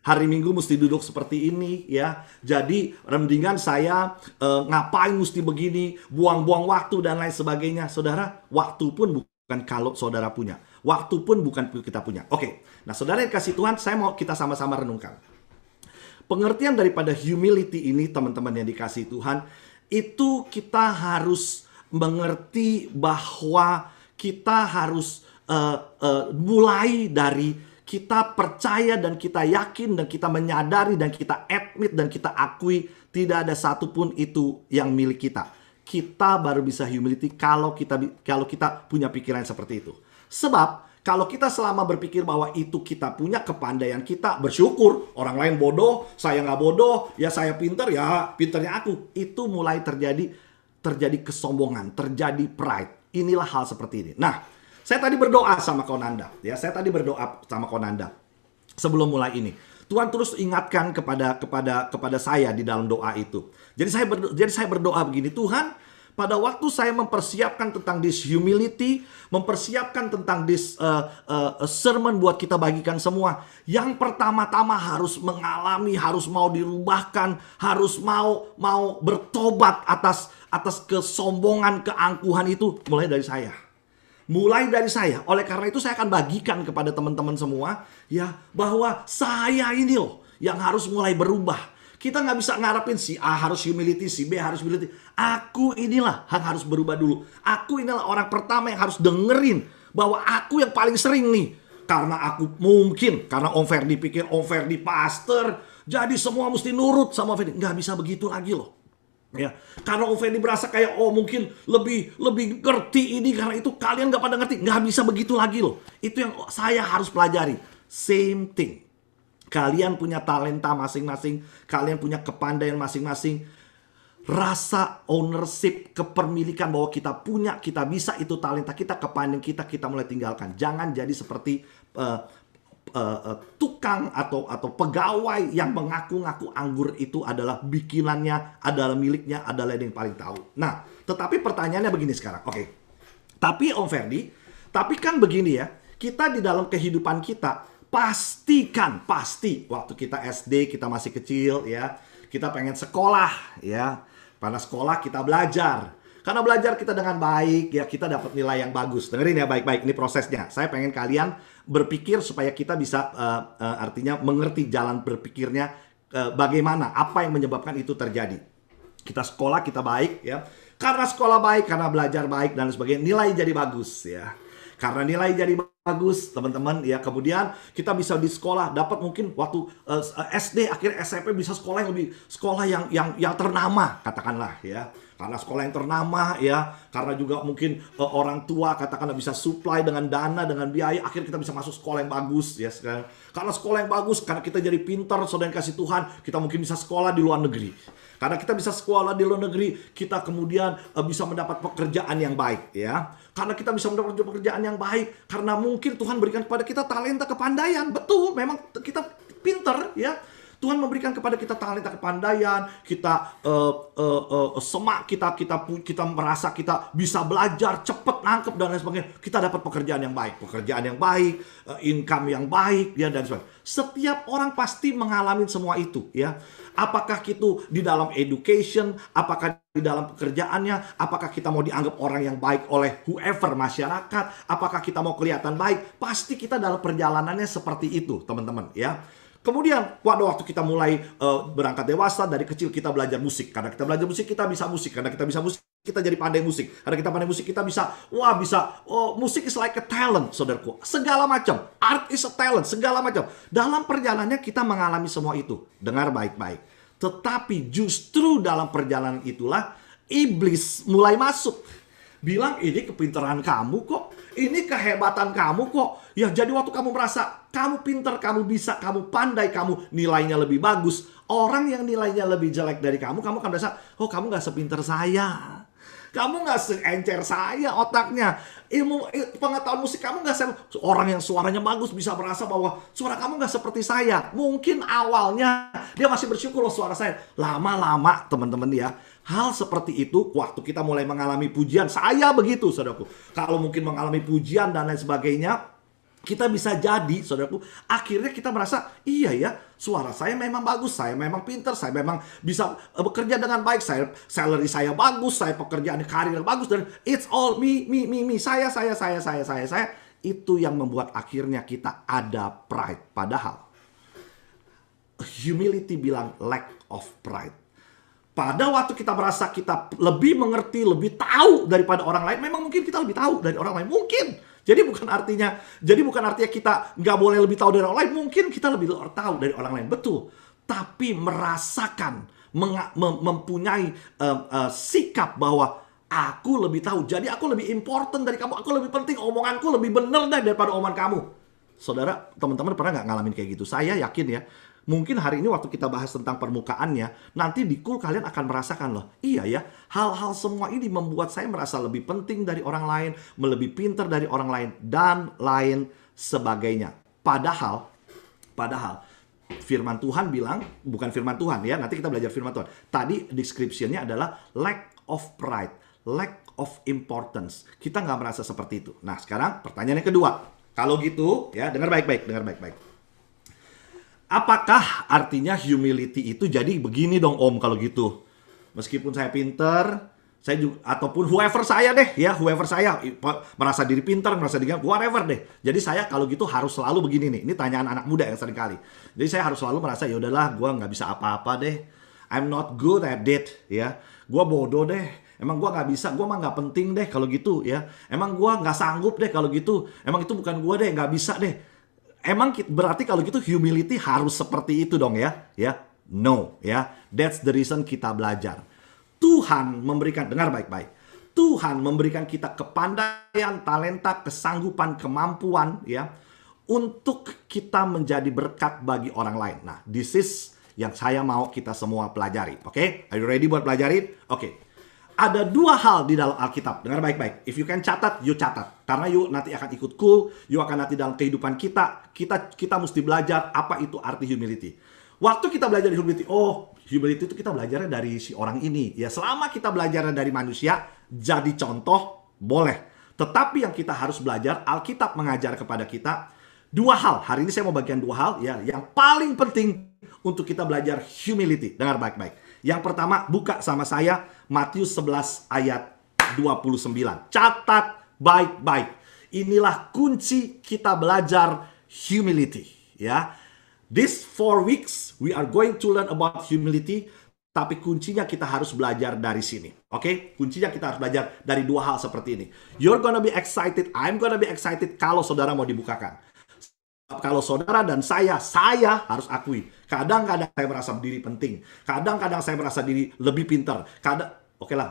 Hari Minggu mesti duduk seperti ini ya. Jadi mendingan saya ngapain mesti begini, buang-buang waktu dan lain sebagainya. Saudara, waktu pun bukan kalau saudara punya. Waktu pun bukan kita punya. Oke. Nah, saudara yang kasih Tuhan, saya mau kita sama-sama renungkan. Pengertian daripada humility ini, teman-teman yang dikasih Tuhan, itu kita harus mengerti bahwa kita harus mulai dari kita percaya dan kita yakin dan kita menyadari dan kita admit dan kita akui tidak ada satupun itu yang milik kita. Kita baru bisa humility kalau kita punya pikiran seperti itu. Sebab Kalau kita selama berpikir bahwa itu kita punya kepandaian, kita bersyukur. Orang lain bodoh, saya nggak bodoh, ya saya pintar, ya pintarnya aku. Itu mulai terjadi kesombongan, terjadi pride. Inilah hal seperti ini. Nah, saya tadi berdoa sama Konanda. Ya, saya tadi berdoa sama Konanda sebelum mulai ini. Tuhan terus ingatkan kepada saya di dalam doa itu. Jadi saya berdoa begini, Tuhan, pada waktu saya mempersiapkan tentang this humility, mempersiapkan tentang this sermon buat kita bagikan semua, yang pertama-tama harus mengalami, harus mau dirubahkan, harus mau bertobat atas kesombongan, keangkuhan itu mulai dari saya. Mulai dari saya. Oleh karena itu saya akan bagikan kepada teman-teman semua ya, bahwa saya ini loh yang harus mulai berubah. Kita nggak bisa ngarepin si A harus humility, si B harus humility. Aku inilah yang harus berubah dulu. Aku inilah orang pertama yang harus dengerin bahwa aku yang paling sering nih. Karena aku mungkin, karena Om Ferdi pikir Om Ferdi pastor, jadi semua mesti nurut sama Om Ferdi. Nggak bisa begitu lagi loh. Ya, karena Om Ferdi berasa kayak mungkin lebih ngerti ini, karena itu kalian nggak pada ngerti. Nggak bisa begitu lagi loh. Itu yang saya harus pelajari. Same thing. Kalian punya talenta masing-masing, kalian punya kepandaian masing-masing. Rasa ownership, kepemilikan bahwa kita punya, kita bisa, itu talenta kita, kepandaian kita mulai tinggalkan. Jangan jadi seperti tukang atau pegawai yang mengaku-ngaku anggur itu adalah bikinannya, adalah miliknya, adalah yang paling tahu. Nah, tetapi pertanyaannya begini sekarang. Oke. Tapi Om Ferdi, tapi kan begini ya, kita di dalam kehidupan kita pasti waktu kita SD, kita masih kecil ya, kita pengen sekolah ya. Pada sekolah kita belajar. Karena belajar kita dengan baik ya, kita dapat nilai yang bagus. Dengerin ya baik-baik, ini prosesnya. Saya pengen kalian berpikir supaya kita bisa artinya mengerti jalan berpikirnya, bagaimana, apa yang menyebabkan itu terjadi. Kita sekolah, kita baik ya. Karena sekolah baik, karena belajar baik dan sebagainya, nilai jadi bagus ya. Karena nilai jadi bagus, teman-teman ya, kemudian kita bisa di sekolah dapat mungkin waktu SD, akhirnya SMP bisa sekolah yang ternama katakanlah ya. Karena sekolah yang ternama ya, karena juga mungkin orang tua katakanlah bisa supply dengan dana, dengan biaya, akhirnya kita bisa masuk sekolah yang bagus ya. Karena sekolah yang bagus, karena kita jadi pintar, saudara kasih Tuhan, kita mungkin bisa sekolah di luar negeri. Karena kita bisa sekolah di luar negeri, kita kemudian bisa mendapat pekerjaan yang baik ya. Karena kita bisa mendapat pekerjaan yang baik, karena mungkin Tuhan berikan kepada kita talenta, kepandaian. Betul, memang kita pintar ya. Tuhan memberikan kepada kita talenta, kepandaian, kita semak, kita merasa kita bisa belajar cepat, nangkep dan lain sebagainya. Kita dapat pekerjaan yang baik, income yang baik ya, dan sebagainya. Setiap orang pasti mengalami semua itu ya. Apakah itu di dalam education, apakah di dalam pekerjaannya, apakah kita mau dianggap orang yang baik oleh whoever, masyarakat, apakah kita mau kelihatan baik, pasti kita dalam perjalanannya seperti itu, teman-teman ya. Kemudian waktu kita mulai berangkat dewasa, dari kecil kita belajar musik. Karena kita belajar musik, kita bisa musik. Karena kita bisa musik, kita jadi pandai musik. Karena kita pandai musik, kita bisa, musik is like a talent, saudaraku. Segala macam, art is a talent, segala macam. Dalam perjalanannya kita mengalami semua itu. Dengar baik-baik. Tetapi justru dalam perjalanan itulah iblis mulai masuk. Bilang, ini kepintaran kamu kok. Ini kehebatan kamu kok. Ya, jadi waktu kamu merasa kamu pintar, kamu bisa, kamu pandai, kamu nilainya lebih bagus. Orang yang nilainya lebih jelek dari kamu akan merasa, oh kamu gak sepintar saya. Kamu gak seencer saya otaknya. Ilmu pengetahuan musik kamu gak orang yang suaranya bagus bisa merasa bahwa suara kamu gak seperti saya. Mungkin awalnya dia masih bersyukur loh suara saya. Lama-lama teman-teman ya, hal seperti itu waktu kita mulai mengalami pujian. Saya begitu saudaraku. Kalau mungkin mengalami pujian dan lain sebagainya, kita bisa jadi, saudaraku, akhirnya kita merasa, iya ya, suara saya memang bagus, saya memang pintar, saya memang bisa bekerja dengan baik, salary saya bagus, saya pekerjaan karir bagus, dan it's all me, saya. Itu yang membuat akhirnya kita ada pride. Padahal, humility bilang lack of pride. Pada waktu kita merasa kita lebih mengerti, lebih tahu daripada orang lain, memang mungkin kita lebih tahu dari orang lain, mungkin. Jadi bukan artinya kita nggak boleh lebih tahu dari orang lain. Mungkin kita lebih tahu dari orang lain, betul. Tapi merasakan, mempunyai sikap bahwa Aku lebih tahu. Jadi aku lebih important dari kamu. Aku lebih penting. Omonganku lebih benar daripada omongan kamu. Saudara, teman-teman pernah nggak ngalamin kayak gitu? Saya yakin ya. Mungkin hari ini waktu kita bahas tentang permukaannya, nanti di cool kalian akan merasakan loh. Iya ya, hal-hal semua ini membuat saya merasa lebih penting dari orang lain, lebih pintar dari orang lain, dan lain sebagainya. Padahal firman Tuhan bilang, bukan firman Tuhan ya, nanti kita belajar firman Tuhan. Tadi description-nya adalah lack of pride, lack of importance. Kita nggak merasa seperti itu. Nah sekarang pertanyaan yang kedua. Kalau gitu, ya dengar baik-baik, dengar baik-baik. Apakah artinya humility itu jadi begini dong Om kalau gitu? Meskipun saya pinter, saya juga, ataupun whoever saya deh ya, whoever saya merasa diri pinter, merasa diri whatever deh. Jadi saya kalau gitu harus selalu begini nih. Ini tanyaan anak muda yang sering kali. Jadi saya harus selalu merasa ya udahlah, gue nggak bisa apa-apa deh. I'm not good at it ya. Gue bodoh deh. Emang gue nggak bisa, gue mah nggak penting deh kalau gitu ya. Emang gue nggak sanggup deh kalau gitu. Emang itu bukan gue deh, nggak bisa deh. Emang berarti kalau gitu humility harus seperti itu dong ya? Ya, no ya. That's the reason kita belajar. Tuhan memberikan, dengar baik-baik. Tuhan memberikan kita kepandaian, talenta, kesanggupan, kemampuan ya untuk kita menjadi berkat bagi orang lain. Nah, this is yang saya mau kita semua pelajari. Oke? Are you ready buat pelajarin? Oke. Ada dua hal di dalam Alkitab. Dengar baik-baik. If you can catat, you catat. Karena you nanti akan ikut cool. You akan nanti dalam kehidupan kita mesti belajar apa itu arti humility. Waktu kita belajar humility, humility itu kita belajarnya dari si orang ini. Ya selama kita belajarnya dari manusia, jadi contoh, boleh. Tetapi yang kita harus belajar, Alkitab mengajar kepada kita dua hal. Hari ini saya mau bagikan dua hal ya yang paling penting untuk kita belajar humility. Dengar baik-baik. Yang pertama, buka sama saya Matius 11 ayat 29. Catat baik-baik. Inilah kunci kita belajar humility. Ya, These 4 weeks we are going to learn about humility. Tapi kuncinya kita harus belajar dari sini. Oke? Kuncinya kita harus belajar dari dua hal seperti ini. You're gonna be excited. I'm gonna be excited kalau saudara mau dibukakan. Kalau saudara dan saya harus akui. Kadang-kadang saya merasa diri penting. Kadang-kadang saya merasa diri lebih pintar.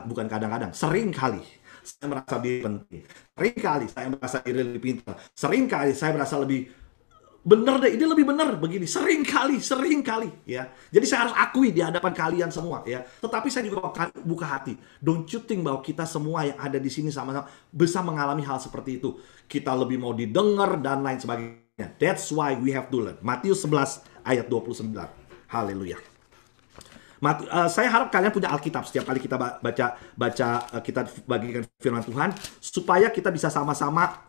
Bukan kadang-kadang. Sering kali saya merasa diri penting. Sering kali saya merasa diri lebih pintar. Sering kali saya merasa lebih benar deh. Ini lebih benar begini. Sering kali ya. Jadi saya harus akui di hadapan kalian semua ya. Tetapi saya juga buka hati. Don't you think bahwa kita semua yang ada di sini sama-sama bisa mengalami hal seperti itu. Kita lebih mau didengar dan lain sebagainya. That's why we have to learn. Matius 11 ayat 29. Haleluya. Saya harap kalian punya Alkitab setiap kali kita kita bagikan firman Tuhan supaya kita bisa sama-sama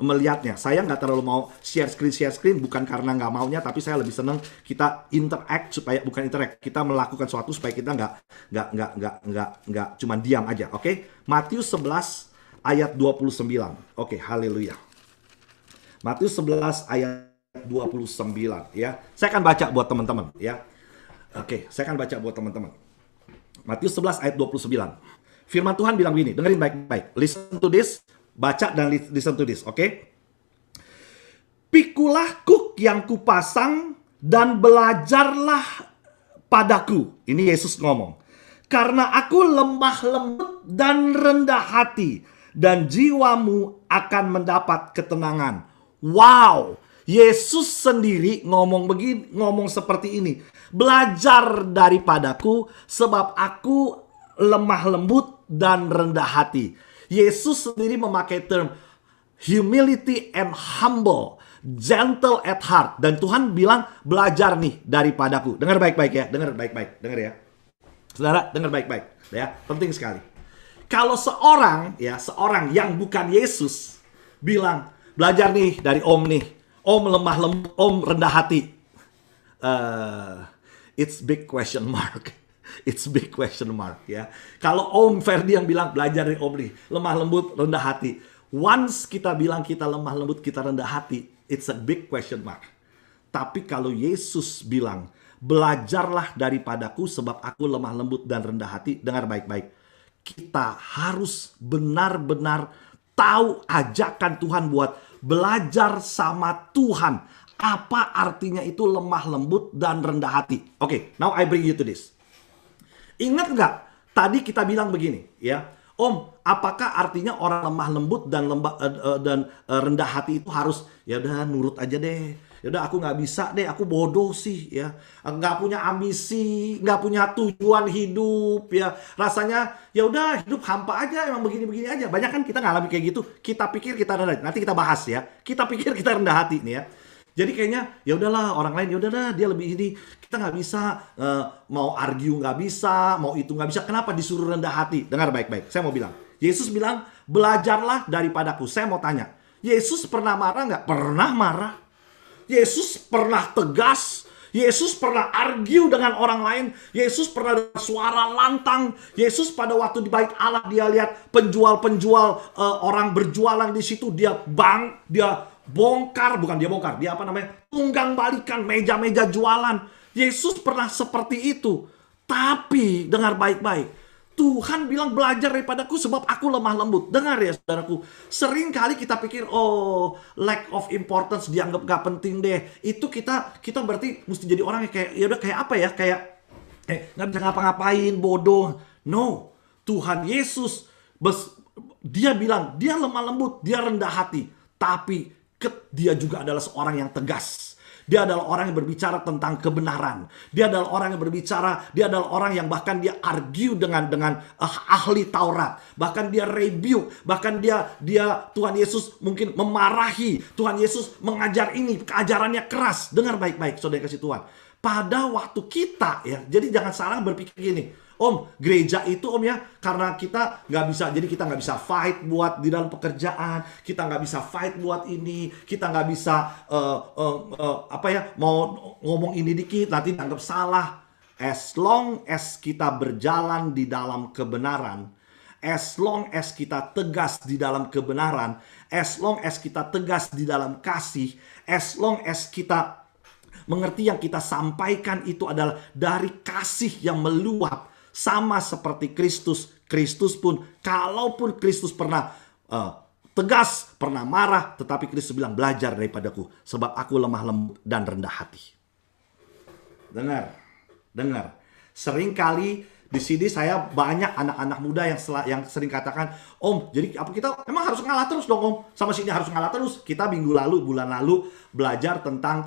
melihatnya. Saya nggak terlalu mau share screen bukan karena nggak maunya, tapi saya lebih senang kita interact supaya kita melakukan sesuatu supaya kita nggak cuma diam aja. Oke? Matius 11 ayat 29. Oke, haleluya. Matius 11 ayat 29 ya. Saya akan baca buat teman-teman ya. Oke, saya akan baca buat teman-teman. Matius 11 ayat 29. Firman Tuhan bilang begini, dengerin baik-baik. Listen to this, baca dan listen to this, oke? Pikulah kuk yang kupasang dan belajarlah padaku. Ini Yesus ngomong. Karena aku lemah lembut dan rendah hati, dan jiwamu akan mendapat ketenangan. Wow, Yesus sendiri ngomong seperti ini. Belajar daripadaku sebab aku lemah lembut dan rendah hati. Yesus sendiri memakai term humility and humble, gentle at heart. Dan Tuhan bilang belajar nih daripadaku. Dengar baik-baik ya, dengar baik-baik, dengar ya. Saudara, dengar baik-baik ya, penting sekali. Kalau seorang yang bukan Yesus bilang belajar nih dari Om nih. Om lemah lembut, Om rendah hati. It's big question mark. It's big question mark ya. Kalau Om Ferdi yang bilang belajar dari Om nih, lemah lembut, rendah hati. Once kita bilang kita lemah lembut, kita rendah hati, it's a big question mark. Tapi kalau Yesus bilang, belajarlah daripadaku sebab aku lemah lembut dan rendah hati, dengar baik-baik. Kita harus benar-benar tahu ajakan Tuhan buat belajar sama Tuhan. Apa artinya itu lemah lembut dan rendah hati? Oke, now I bring you to this. Ingat nggak? Tadi kita bilang begini, ya. Om, apakah artinya orang lemah lembut dan rendah hati itu harus ya udah nurut aja deh. Ya udah aku nggak bisa deh, aku bodoh sih ya. Nggak punya ambisi, nggak punya tujuan hidup ya. Rasanya ya udah hidup hampa aja, emang begini-begini aja. Banyak kan kita ngalami kayak gitu. Kita pikir kita rendah hati. Nanti kita bahas ya. Kita pikir kita rendah hati nih ya. Jadi kayaknya ya udahlah orang lain ya udahlah dia lebih ini, kita nggak bisa mau argue nggak bisa, mau itu nggak bisa. Kenapa disuruh rendah hati? Dengar baik-baik. Saya mau bilang, Yesus bilang belajarlah daripadaku. Saya mau tanya, Yesus pernah marah nggak? Pernah marah. Yesus pernah tegas. Yesus pernah argue dengan orang lain. Yesus pernah dengan suara lantang. Yesus pada waktu di bait Allah dia lihat penjual-penjual orang berjualan di situ, dia bongkar, bukan dia bongkar, dia tunggang balikan meja-meja jualan. Yesus pernah seperti itu. Tapi dengar baik-baik, Tuhan bilang belajar daripadaku sebab aku lemah lembut. Dengar ya saudaraku, sering kali kita pikir oh lack of importance, dianggap gak penting deh. Itu kita berarti mesti jadi orang yang kayak ya udah kayak apa ya, kayak nggak bisa ngapa-ngapain, bodoh. No, Tuhan Yesus dia bilang dia lemah lembut, dia rendah hati, tapi dia juga adalah seorang yang tegas. Dia adalah orang yang berbicara tentang kebenaran. Dia adalah orang yang berbicara, dia adalah orang yang bahkan dia argue dengan ahli Taurat. Bahkan dia rebuke, bahkan dia Tuhan Yesus mungkin memarahi. Tuhan Yesus mengajar ini, keajarannya keras. Dengar baik-baik saudara kasih Tuhan. Pada waktu kita ya, jadi jangan salah berpikir gini. Om, gereja itu om ya, karena kita nggak bisa, jadi kita nggak bisa fight buat di dalam pekerjaan, kita nggak bisa fight buat ini, kita nggak bisa mau ngomong ini dikit nanti dianggap salah. As long as kita berjalan di dalam kebenaran, as long as kita tegas di dalam kebenaran, as long as kita tegas di dalam kasih, as long as kita mengerti yang kita sampaikan itu adalah dari kasih yang meluap. Sama seperti Kristus. Kristus pun, kalaupun Kristus pernah tegas, pernah marah, tetapi Kristus bilang belajar daripadaku, sebab aku lemah lembut dan rendah hati. Dengar. Seringkali di sini saya banyak anak-anak muda yang sering katakan, Om, jadi apa kita emang harus ngalah terus dong Om? Sama sini harus ngalah terus. Kita bulan lalu belajar tentang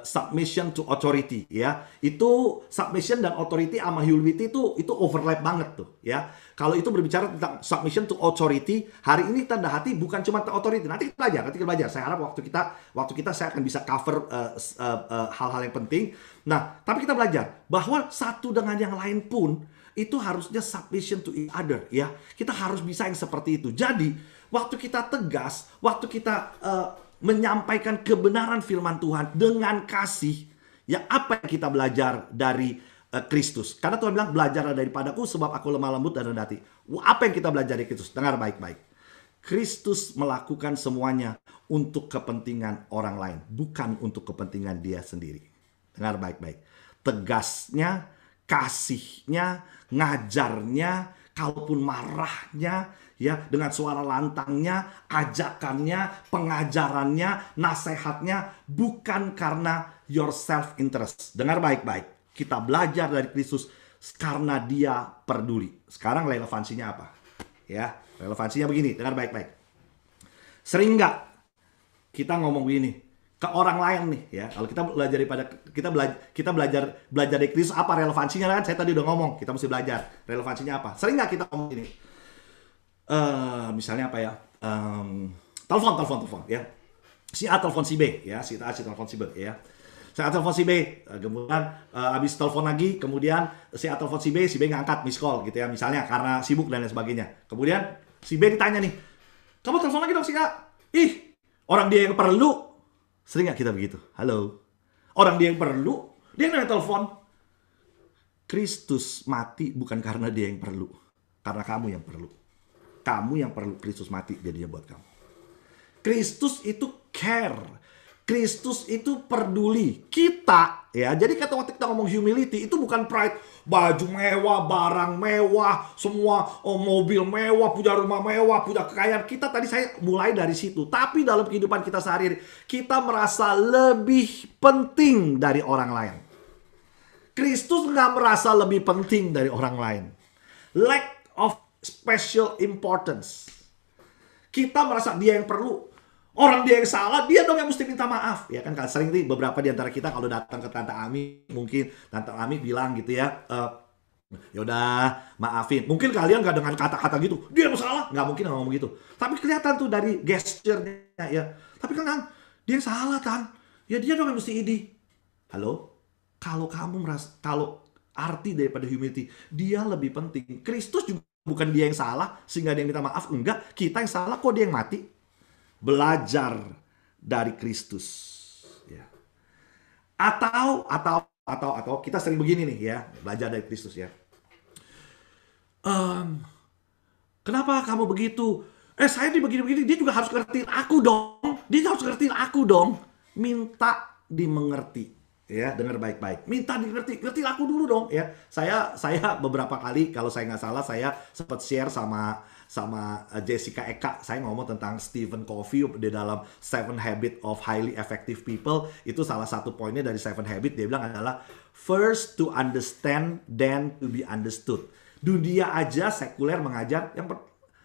submission to authority ya. Itu submission dan authority sama humility itu overlap banget tuh ya. Kalau itu berbicara tentang submission to authority, hari ini tanda hati bukan cuma authority. Nanti kita belajar. Saya harap waktu kita saya akan bisa cover hal-hal yang penting. Nah, tapi kita belajar bahwa satu dengan yang lain pun itu harusnya submission to each other ya. Kita harus bisa yang seperti itu. Jadi, waktu kita tegas, waktu kita menyampaikan kebenaran firman Tuhan dengan kasih, ya apa yang kita belajar dari Kristus? Karena Tuhan bilang belajarlah daripadaku sebab aku lemah lembut dan rendah hati. Apa yang kita belajar dari Kristus? Dengar baik-baik. Kristus melakukan semuanya untuk kepentingan orang lain, bukan untuk kepentingan dia sendiri. Dengar baik-baik. Tegasnya, kasihnya, ngajarnya, kalaupun marahnya, ya dengan suara lantangnya, ajakannya, pengajarannya, nasihatnya bukan karena your self interest. Dengar baik-baik. Kita belajar dari Kristus karena dia peduli. Sekarang relevansinya apa? Ya, relevansinya begini. Dengar baik-baik. Sering nggak kita ngomong begini ke orang lain nih ya? Kalau kita belajar dari Kristus, apa relevansinya kan? Saya tadi udah ngomong, kita mesti belajar. Relevansinya apa? Sering nggak kita ngomong ini? Misalnya apa ya, telepon ya, si A telepon si B ya, si A telepon si B ya, saya telepon si B, kemudian habis telepon lagi, kemudian si A telepon si B nggak angkat, miss call gitu ya, misalnya karena sibuk dan lain sebagainya. Kemudian si B ditanya nih, kamu telepon lagi dong si A? Ih, orang dia yang perlu. Sering nggak kita begitu? Halo, orang dia yang perlu, dia yang telepon. Kristus mati bukan karena dia yang perlu, karena kamu yang perlu. Kamu yang perlu Kristus mati jadinya buat kamu. Kristus itu care. Kristus itu peduli. Kita ya. Jadi waktu kita ngomong humility itu bukan pride. Baju mewah, barang mewah, semua mobil mewah, punya rumah mewah, punya kekayaan. Kita tadi saya mulai dari situ. Tapi dalam kehidupan kita sehari-hari kita merasa lebih penting dari orang lain. Kristus nggak merasa lebih penting dari orang lain. Lack of special importance. Kita merasa dia yang perlu. Orang dia yang salah, dia dong yang mesti minta maaf. Ya kan sering nih beberapa di antara kita kalau datang ke Tante Ami, mungkin Tante Ami bilang gitu ya, yaudah maafin. Mungkin kalian gak dengan kata-kata gitu, dia yang salah. Nggak mungkin ngomong gitu. Tapi kelihatan tuh dari gesturnya ya. Tapi kan dia yang salah kan. Ya dia dong yang mesti ini. Halo? Kalau kamu merasa, kalau arti daripada humility, dia lebih penting. Kristus juga bukan dia yang salah sehingga dia yang minta maaf. Enggak, kita yang salah kok dia yang mati. Belajar dari Kristus. Ya. Atau kita sering begini nih ya, belajar dari Kristus ya. Kenapa kamu begitu? Saya begini-begini, dia juga harus ngertiin aku dong. Dia harus ngertiin aku dong. Minta dimengerti. Ya, dengar baik-baik. Minta dimengerti, ngerti aku dulu dong ya. Saya beberapa kali kalau saya nggak salah saya sempat share sama Jessica Eka, saya ngomong tentang Stephen Covey di dalam 7 Habits of Highly Effective People. Itu salah satu poinnya dari 7 Habits, dia bilang adalah first to understand, then to be understood. Dunia aja sekuler mengajar yang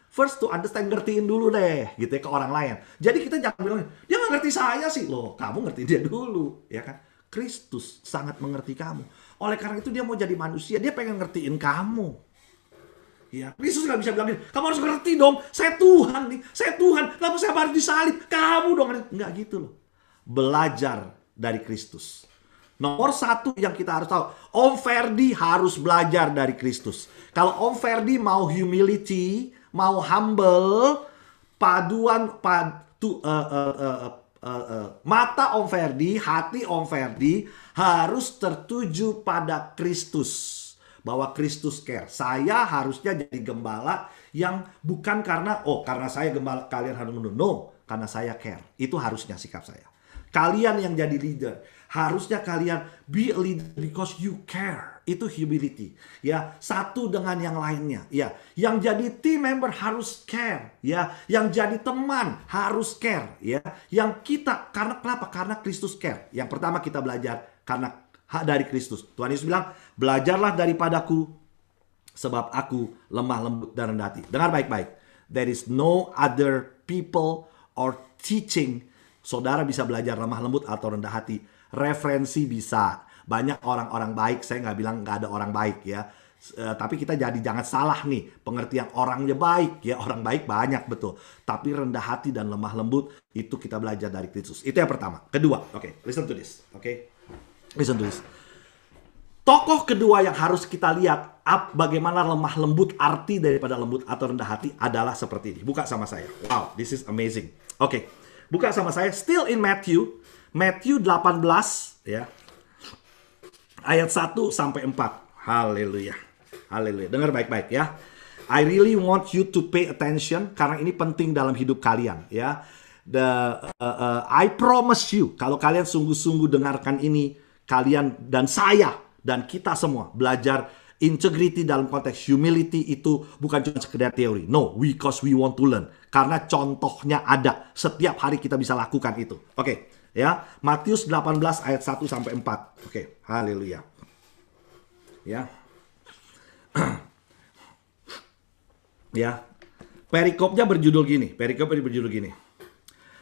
first to understand, ngertiin dulu deh gitu ya ke orang lain. Jadi kita jangan bilang dia nggak ngerti saya sih, loh kamu ngerti dia dulu ya kan. Kristus sangat mengerti kamu. Oleh karena itu dia mau jadi manusia, dia pengen ngertiin kamu. Ya, Kristus nggak bisa bilang, kamu harus ngerti dong, saya Tuhan nih, saya Tuhan, kenapa saya harus disalib? Kamu dong, nggak gitu loh. Belajar dari Kristus. Nomor satu yang kita harus tahu, Om Ferdi harus belajar dari Kristus. Kalau Om Ferdi mau humility, mau humble, mata Om Ferdi, hati Om Ferdi harus tertuju pada Kristus. Bahwa Kristus care. Saya harusnya jadi gembala yang bukan karena saya gembala kalian harus menurut. No, karena saya care. Itu harusnya sikap saya. Kalian yang jadi leader, harusnya kalian be a leader because you care. Itu humility. Ya, satu dengan yang lainnya. Ya, yang jadi team member harus care. Ya, yang jadi teman harus care. Ya, yang kita kenapa? Karena Kristus care. Yang pertama kita belajar karena dari Kristus. Tuhan Yesus bilang, belajarlah daripadaku sebab aku lemah lembut dan rendah hati. Dengar baik-baik. There is no other people or teaching. Saudara bisa belajar lemah lembut atau rendah hati. Referensi bisa. Banyak orang-orang baik. Saya nggak bilang nggak ada orang baik ya. Tapi kita jangan salah nih. Pengertian orangnya baik. Ya, orang baik banyak betul. Tapi rendah hati dan lemah lembut itu kita belajar dari Kristus. Itu yang pertama. Kedua. Oke, listen to this. Oke. Listen to this. Tokoh kedua yang harus kita lihat bagaimana lemah lembut, arti daripada lembut atau rendah hati adalah seperti ini. Buka sama saya. Wow, this is amazing. Oke. Buka sama saya. Still in Matthew 18 ya. Ayat 1 sampai 4. Haleluya. Haleluya. Dengar baik-baik ya. I really want you to pay attention karena ini penting dalam hidup kalian ya. I promise you, kalau kalian sungguh-sungguh dengarkan ini, kalian dan saya dan kita semua belajar integrity dalam konteks humility itu bukan cuma sekedar teori. No, because we want to learn. Karena contohnya ada. Setiap hari kita bisa lakukan itu. Oke, ya. Matius 18 ayat 1 sampai 4. Oke, haleluya. Ya. Ya. Perikopnya berjudul gini.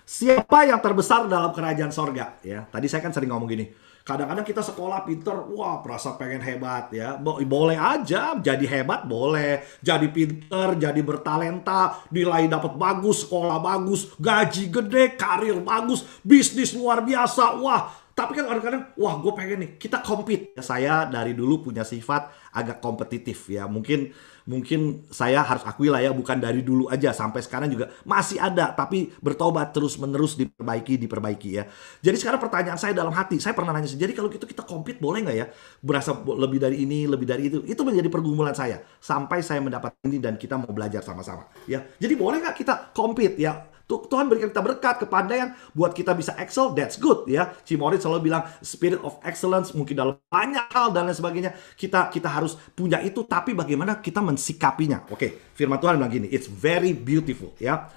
Siapa yang terbesar dalam kerajaan sorga? Ya, tadi saya kan sering ngomong gini. Kadang-kadang kita sekolah pinter, wah merasa pengen hebat ya. Boleh aja, jadi hebat boleh. Jadi pinter, jadi bertalenta, nilai dapat bagus, sekolah bagus, gaji gede, karir bagus, bisnis luar biasa. Wah, tapi kan kadang-kadang, wah gue pengen nih, kita compete. Saya dari dulu punya sifat agak kompetitif ya. Mungkin saya harus akui lah ya, bukan dari dulu aja, sampai sekarang juga masih ada, tapi bertobat terus-menerus diperbaiki ya. Jadi sekarang pertanyaan saya dalam hati, saya pernah nanya sih, jadi kalau gitu kita compete boleh nggak ya? Berasa lebih dari ini, lebih dari itu. Itu menjadi pergumulan saya, sampai saya mendapat ini dan kita mau belajar sama-sama ya. Jadi boleh nggak kita compete ya? Tuhan berikan kita berkat, kepandaian buat kita bisa excel, that's good ya. Cimorit selalu bilang spirit of excellence, mungkin dalam banyak hal dan lain sebagainya. Kita harus punya itu, tapi bagaimana kita mensikapinya. Oke, firman Tuhan bilang gini, it's very beautiful ya.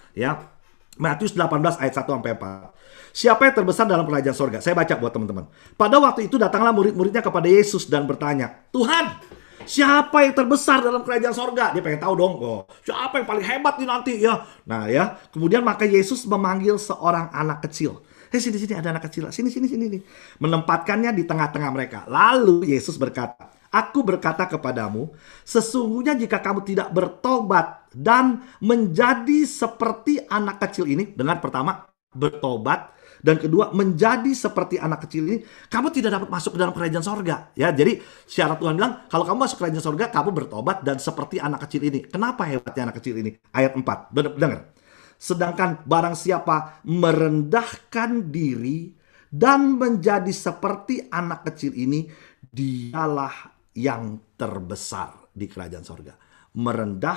Matius 18 ayat 1 sampai 4. Siapa yang terbesar dalam kerajaan sorga? Saya baca buat teman-teman. Pada waktu itu datanglah murid-muridnya kepada Yesus dan bertanya, Tuhan, siapa yang terbesar dalam kerajaan sorga? Dia pengen tahu dong, siapa yang paling hebat nih nanti ya. Nah ya, kemudian maka Yesus memanggil seorang anak kecil. Sini ada anak kecil, sini nih. Menempatkannya di tengah-tengah mereka. Lalu Yesus berkata, Aku berkata kepadamu, sesungguhnya jika kamu tidak bertobat dan menjadi seperti anak kecil ini, dengar pertama, bertobat, dan kedua, menjadi seperti anak kecil ini, kamu tidak dapat masuk ke dalam kerajaan sorga. Ya, jadi syarat Tuhan bilang, kalau kamu masuk kerajaan sorga, kamu bertobat dan seperti anak kecil ini. Kenapa hebatnya anak kecil ini? Ayat 4, dengar. Sedangkan barang siapa merendahkan diri dan menjadi seperti anak kecil ini, dialah yang terbesar di kerajaan sorga. Merendah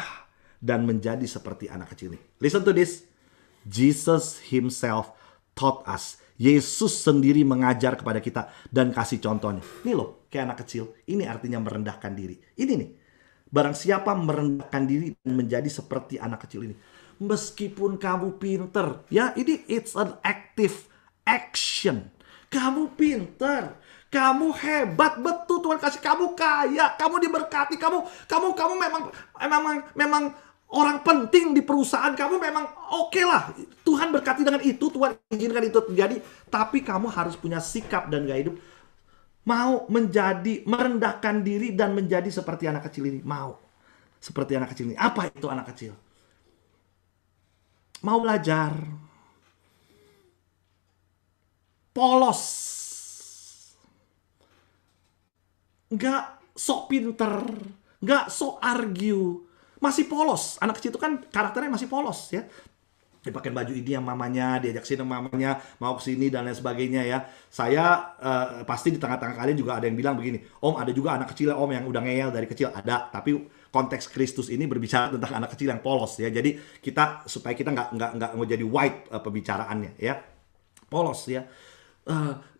dan menjadi seperti anak kecil ini. Listen to this. Jesus himself taught us. Yesus sendiri mengajar kepada kita dan kasih contohnya. Ini loh, kayak anak kecil. Ini artinya merendahkan diri. Ini nih. Barang siapa merendahkan diri dan menjadi seperti anak kecil ini. Meskipun kamu pinter. Ya, ini it's an active action. Kamu pinter. Kamu hebat. Betul, Tuhan kasih kamu kaya. Kamu diberkati. Kamu memang orang penting di perusahaan. Kamu memang oke lah. Tuhan berkati dengan itu. Tuhan izinkan itu terjadi. Tapi kamu harus punya sikap dan gaya hidup. Mau merendahkan diri dan menjadi seperti anak kecil ini. Mau. Seperti anak kecil ini. Apa itu anak kecil? Mau belajar. Polos. Nggak sok pinter. Nggak sok argue. Masih polos. Anak kecil itu kan karakternya masih polos ya. Dipakai baju ini yang mamanya, diajak sini mamanya, mau kesini dan lain sebagainya ya. Saya pasti di tengah-tengah kalian juga ada yang bilang begini, Om ada juga anak kecil Om yang udah ngeyel dari kecil. Ada, tapi konteks Kristus ini berbicara tentang anak kecil yang polos ya. Jadi kita supaya kita nggak mau jadi white pembicaraannya ya. Polos ya.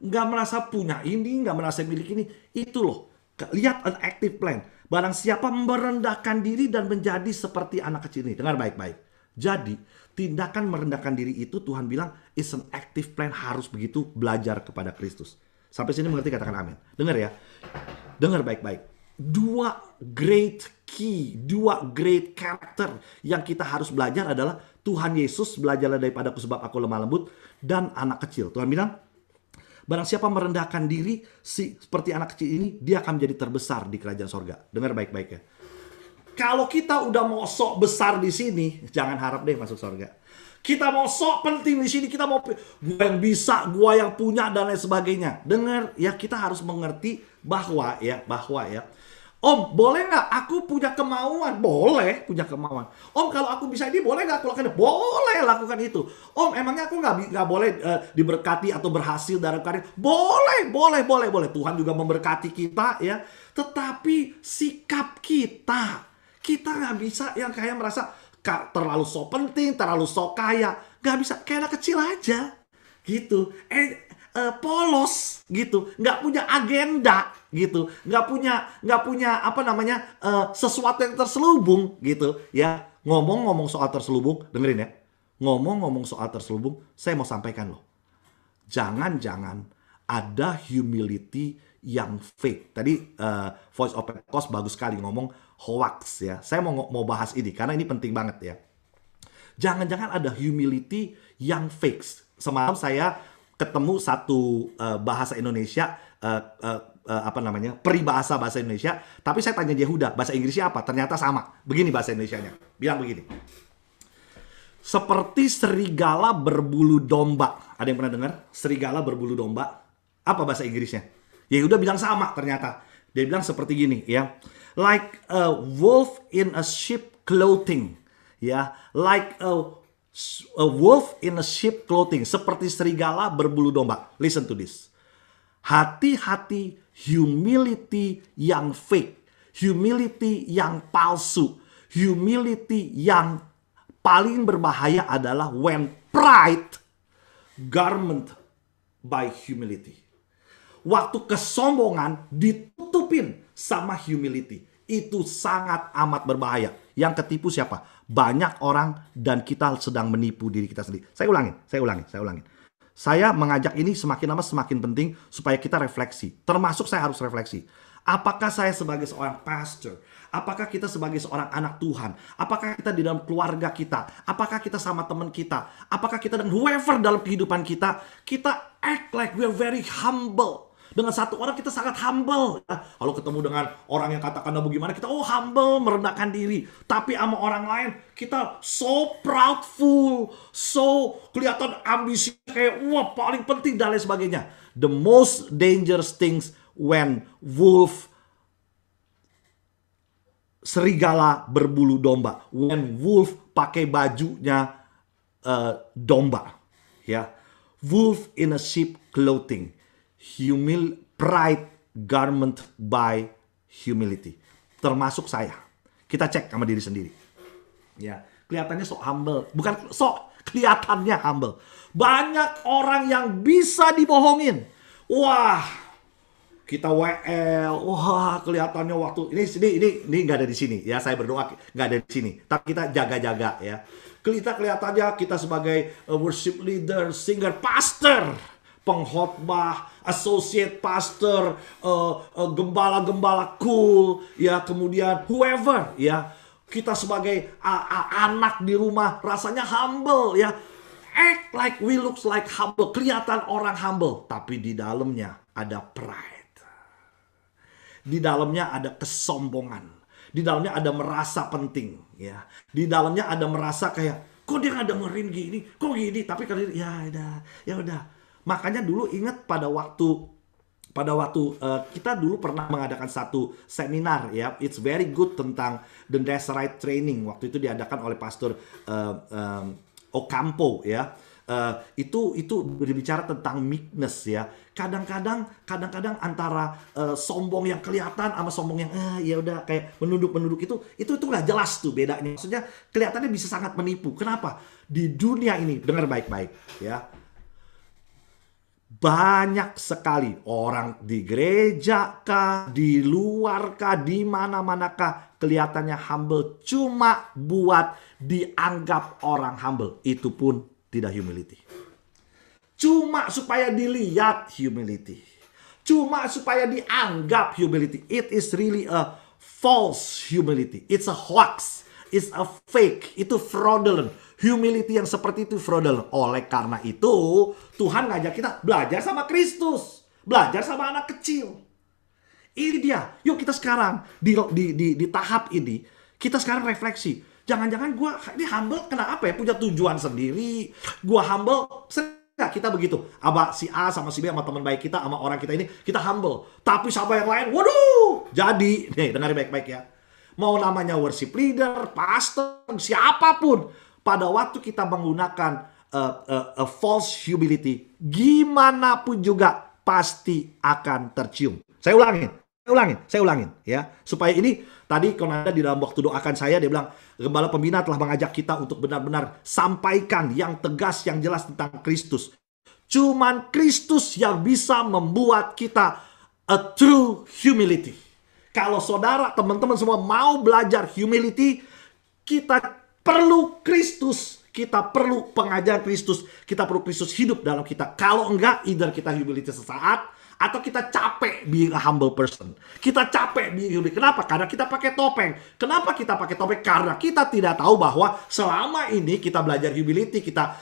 Nggak merasa punya ini, nggak merasa milik ini. Itu loh. Lihat an active plan. Barang siapa merendahkan diri dan menjadi seperti anak kecil ini. Dengar baik-baik. Jadi tindakan merendahkan diri itu Tuhan bilang is an active plan, harus begitu belajar kepada Kristus. Sampai sini mengerti, katakan amin. Dengar ya. Dengar baik-baik. Dua great key, dua great character yang kita harus belajar adalah Tuhan Yesus, belajarlah daripadaku sebab aku lemah lembut, dan anak kecil. Tuhan bilang, barang siapa merendahkan diri seperti anak kecil ini, dia akan menjadi terbesar di kerajaan sorga. Dengar baik-baik ya. Kalau kita udah mau sok besar di sini, jangan harap deh masuk sorga. Kita mau sok penting di sini, kita mau gua yang bisa, gua yang punya dan lain sebagainya. Dengar ya, kita harus mengerti bahwa ya, Om, boleh nggak aku punya kemauan? Boleh punya kemauan. Om, kalau aku bisa ini, boleh nggak aku lakukan? Boleh lakukan itu. Om, emangnya aku nggak boleh diberkati atau berhasil dalam karir? Boleh. Tuhan juga memberkati kita ya. Tetapi sikap kita nggak bisa yang kayak merasa terlalu sok penting, terlalu sok kaya. Nggak bisa, kayak anak kecil aja gitu. Polos gitu, nggak punya agenda gitu, nggak punya sesuatu yang terselubung gitu ya. Ngomong soal terselubung, dengerin ya. Ngomong soal terselubung, saya mau sampaikan loh. Jangan ada humility yang fake. Tadi Voice of Pentecost bagus sekali ngomong hoax ya. Saya mau bahas ini karena ini penting banget ya. Jangan ada humility yang fake. Semalam saya ketemu satu bahasa Indonesia, peribahasa bahasa Indonesia, tapi saya tanya Yehuda, bahasa Inggrisnya apa? Ternyata sama. Begini bahasa Indonesianya. Bilang begini. Seperti serigala berbulu domba. Ada yang pernah dengar? Serigala berbulu domba. Apa bahasa Inggrisnya? Yehuda bilang sama ternyata. Dia bilang seperti gini ya. Like a wolf in a sheep clothing. Ya, like a wolf in a sheep clothing, seperti serigala berbulu domba. Listen to this. Hati-hati humility yang fake, humility yang palsu, humility yang paling berbahaya adalah when pride garment by humility. Waktu kesombongan ditutupin sama humility. Itu sangat amat berbahaya. Yang ketipu siapa? Banyak orang dan kita sedang menipu diri kita sendiri. Saya ulangin. Saya mengajak ini semakin lama semakin penting supaya kita refleksi. Termasuk saya harus refleksi. Apakah saya sebagai seorang pastor? Apakah kita sebagai seorang anak Tuhan? Apakah kita di dalam keluarga kita? Apakah kita sama teman kita? Apakah kita dan whoever dalam kehidupan kita, kita act like we are very humble. Dengan satu orang kita sangat humble. Kalau ketemu dengan orang yang katakanlah bagaimana, kita humble, merendahkan diri. Tapi sama orang lain, kita so proudful, so kelihatan ambisi kayak wah paling penting dan lain sebagainya. The most dangerous things when serigala berbulu domba. When wolf pakai bajunya domba. Ya, wolf in a sheep clothing. Pride garment by humility. Termasuk saya. Kita cek sama diri sendiri. Ya, kelihatannya sok humble, bukan sok, kelihatannya humble. Banyak orang yang bisa dibohongin. Wah, kita WL, wah kelihatannya waktu ini nggak ada di sini ya. Saya berdoa nggak ada di sini. Tapi kita jaga-jaga ya. Kita kelihatannya kita sebagai worship leader, singer, pastor, pengkhotbah, associate pastor, gembala-gembala cool, ya kemudian whoever, ya kita sebagai anak di rumah rasanya humble, ya act like we looks like humble, kelihatan orang humble, tapi di dalamnya ada pride, di dalamnya ada kesombongan, di dalamnya ada merasa penting, ya di dalamnya ada merasa kayak kok dia nggak dengerin gini, kok gini, tapi kali ya udah. Makanya dulu ingat pada waktu kita dulu pernah mengadakan satu seminar ya, it's very good tentang the Nazarite training. Waktu itu diadakan oleh Pastor Ocampo ya. Itu berbicara tentang meekness ya. Kadang-kadang antara sombong yang kelihatan sama sombong yang ya udah kayak menunduk itu nggak jelas tuh bedanya. Maksudnya kelihatannya bisa sangat menipu. Kenapa? Di dunia ini dengar baik-baik ya. Banyak sekali orang di gereja kah, di luar kah, di mana-manakah kelihatannya humble cuma buat dianggap orang humble. Itu pun tidak humility. Cuma supaya dilihat humility. Cuma supaya dianggap humility. It is really a false humility. It's a hoax. It's a fake. Itu fraudulent. Humility yang seperti itu fraudulent. Oleh karena itu, Tuhan ngajak kita belajar sama Kristus. Belajar sama anak kecil. Ini dia. Yuk kita sekarang di tahap ini, kita sekarang refleksi. Jangan-jangan gue ini humble kenapa ya? Punya tujuan sendiri. Gue humble, enggak, kita begitu. Abah si A sama si B sama teman baik kita, sama orang kita ini, kita humble. Tapi sama yang lain, waduh, jadi. Nih, dengar baik-baik ya. Mau namanya worship leader, pastor, siapapun. Pada waktu kita menggunakan a false humility, gimana pun juga pasti akan tercium. Saya ulangin ya. Supaya ini tadi Konada di dalam waktu doakan saya, dia bilang Gembala Pembina telah mengajak kita untuk benar-benar sampaikan yang tegas, yang jelas tentang Kristus. Cuman Kristus yang bisa membuat kita a true humility. Kalau saudara, teman-teman semua mau belajar humility, kita perlu Kristus, kita perlu pengajaran Kristus, kita perlu Kristus hidup dalam kita. Kalau enggak, either kita humility sesaat, atau kita capek being a humble person. Kita capek being humility. Kenapa? Karena kita pakai topeng. Kenapa kita pakai topeng? Karena kita tidak tahu bahwa selama ini kita belajar humility, kita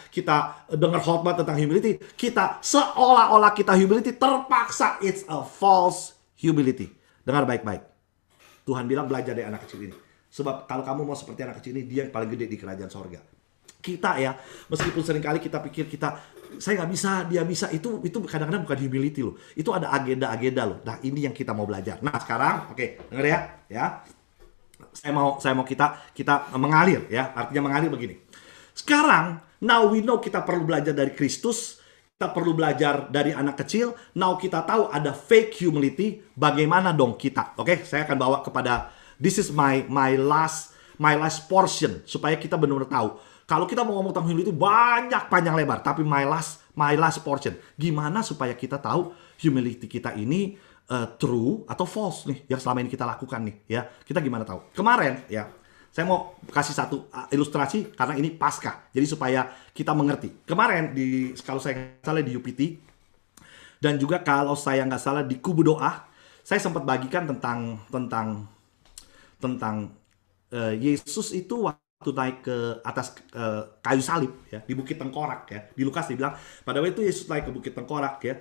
dengar khotbah tentang humility, kita seolah-olah kita humility, terpaksa it's a false humility. Dengar baik-baik. Tuhan bilang belajar dari anak kecil ini. Sebab kalau kamu mau seperti anak kecil ini, dia yang paling gede di kerajaan sorga. Kita ya, meskipun seringkali kita pikir saya nggak bisa, dia bisa, itu kadang-kadang bukan humility loh. Itu ada agenda-agenda loh. Nah ini yang kita mau belajar. Nah sekarang, oke, denger ya. Saya mau kita mengalir ya. Artinya mengalir begini. Sekarang, now we know kita perlu belajar dari Kristus. Kita perlu belajar dari anak kecil. Now kita tahu ada fake humility. Bagaimana dong kita? Oke, saya akan bawa kepada this is my last portion supaya kita benar-benar tahu. Kalau kita mau ngomong tentang humility banyak panjang lebar, tapi my last portion. Gimana supaya kita tahu humility kita ini true atau false nih yang selama ini kita lakukan nih ya. Kita gimana tahu? Kemarin ya, Saya mau kasih satu ilustrasi karena ini Paskah. Jadi supaya kita mengerti. Kemarin kalau saya nggak salah di UPT dan juga kalau saya nggak salah di Kubu Doa, saya sempat bagikan tentang Yesus itu waktu naik ke atas kayu salib ya di Bukit Tengkorak ya. Di Lukas dibilang pada waktu itu Yesus naik ke Bukit Tengkorak ya.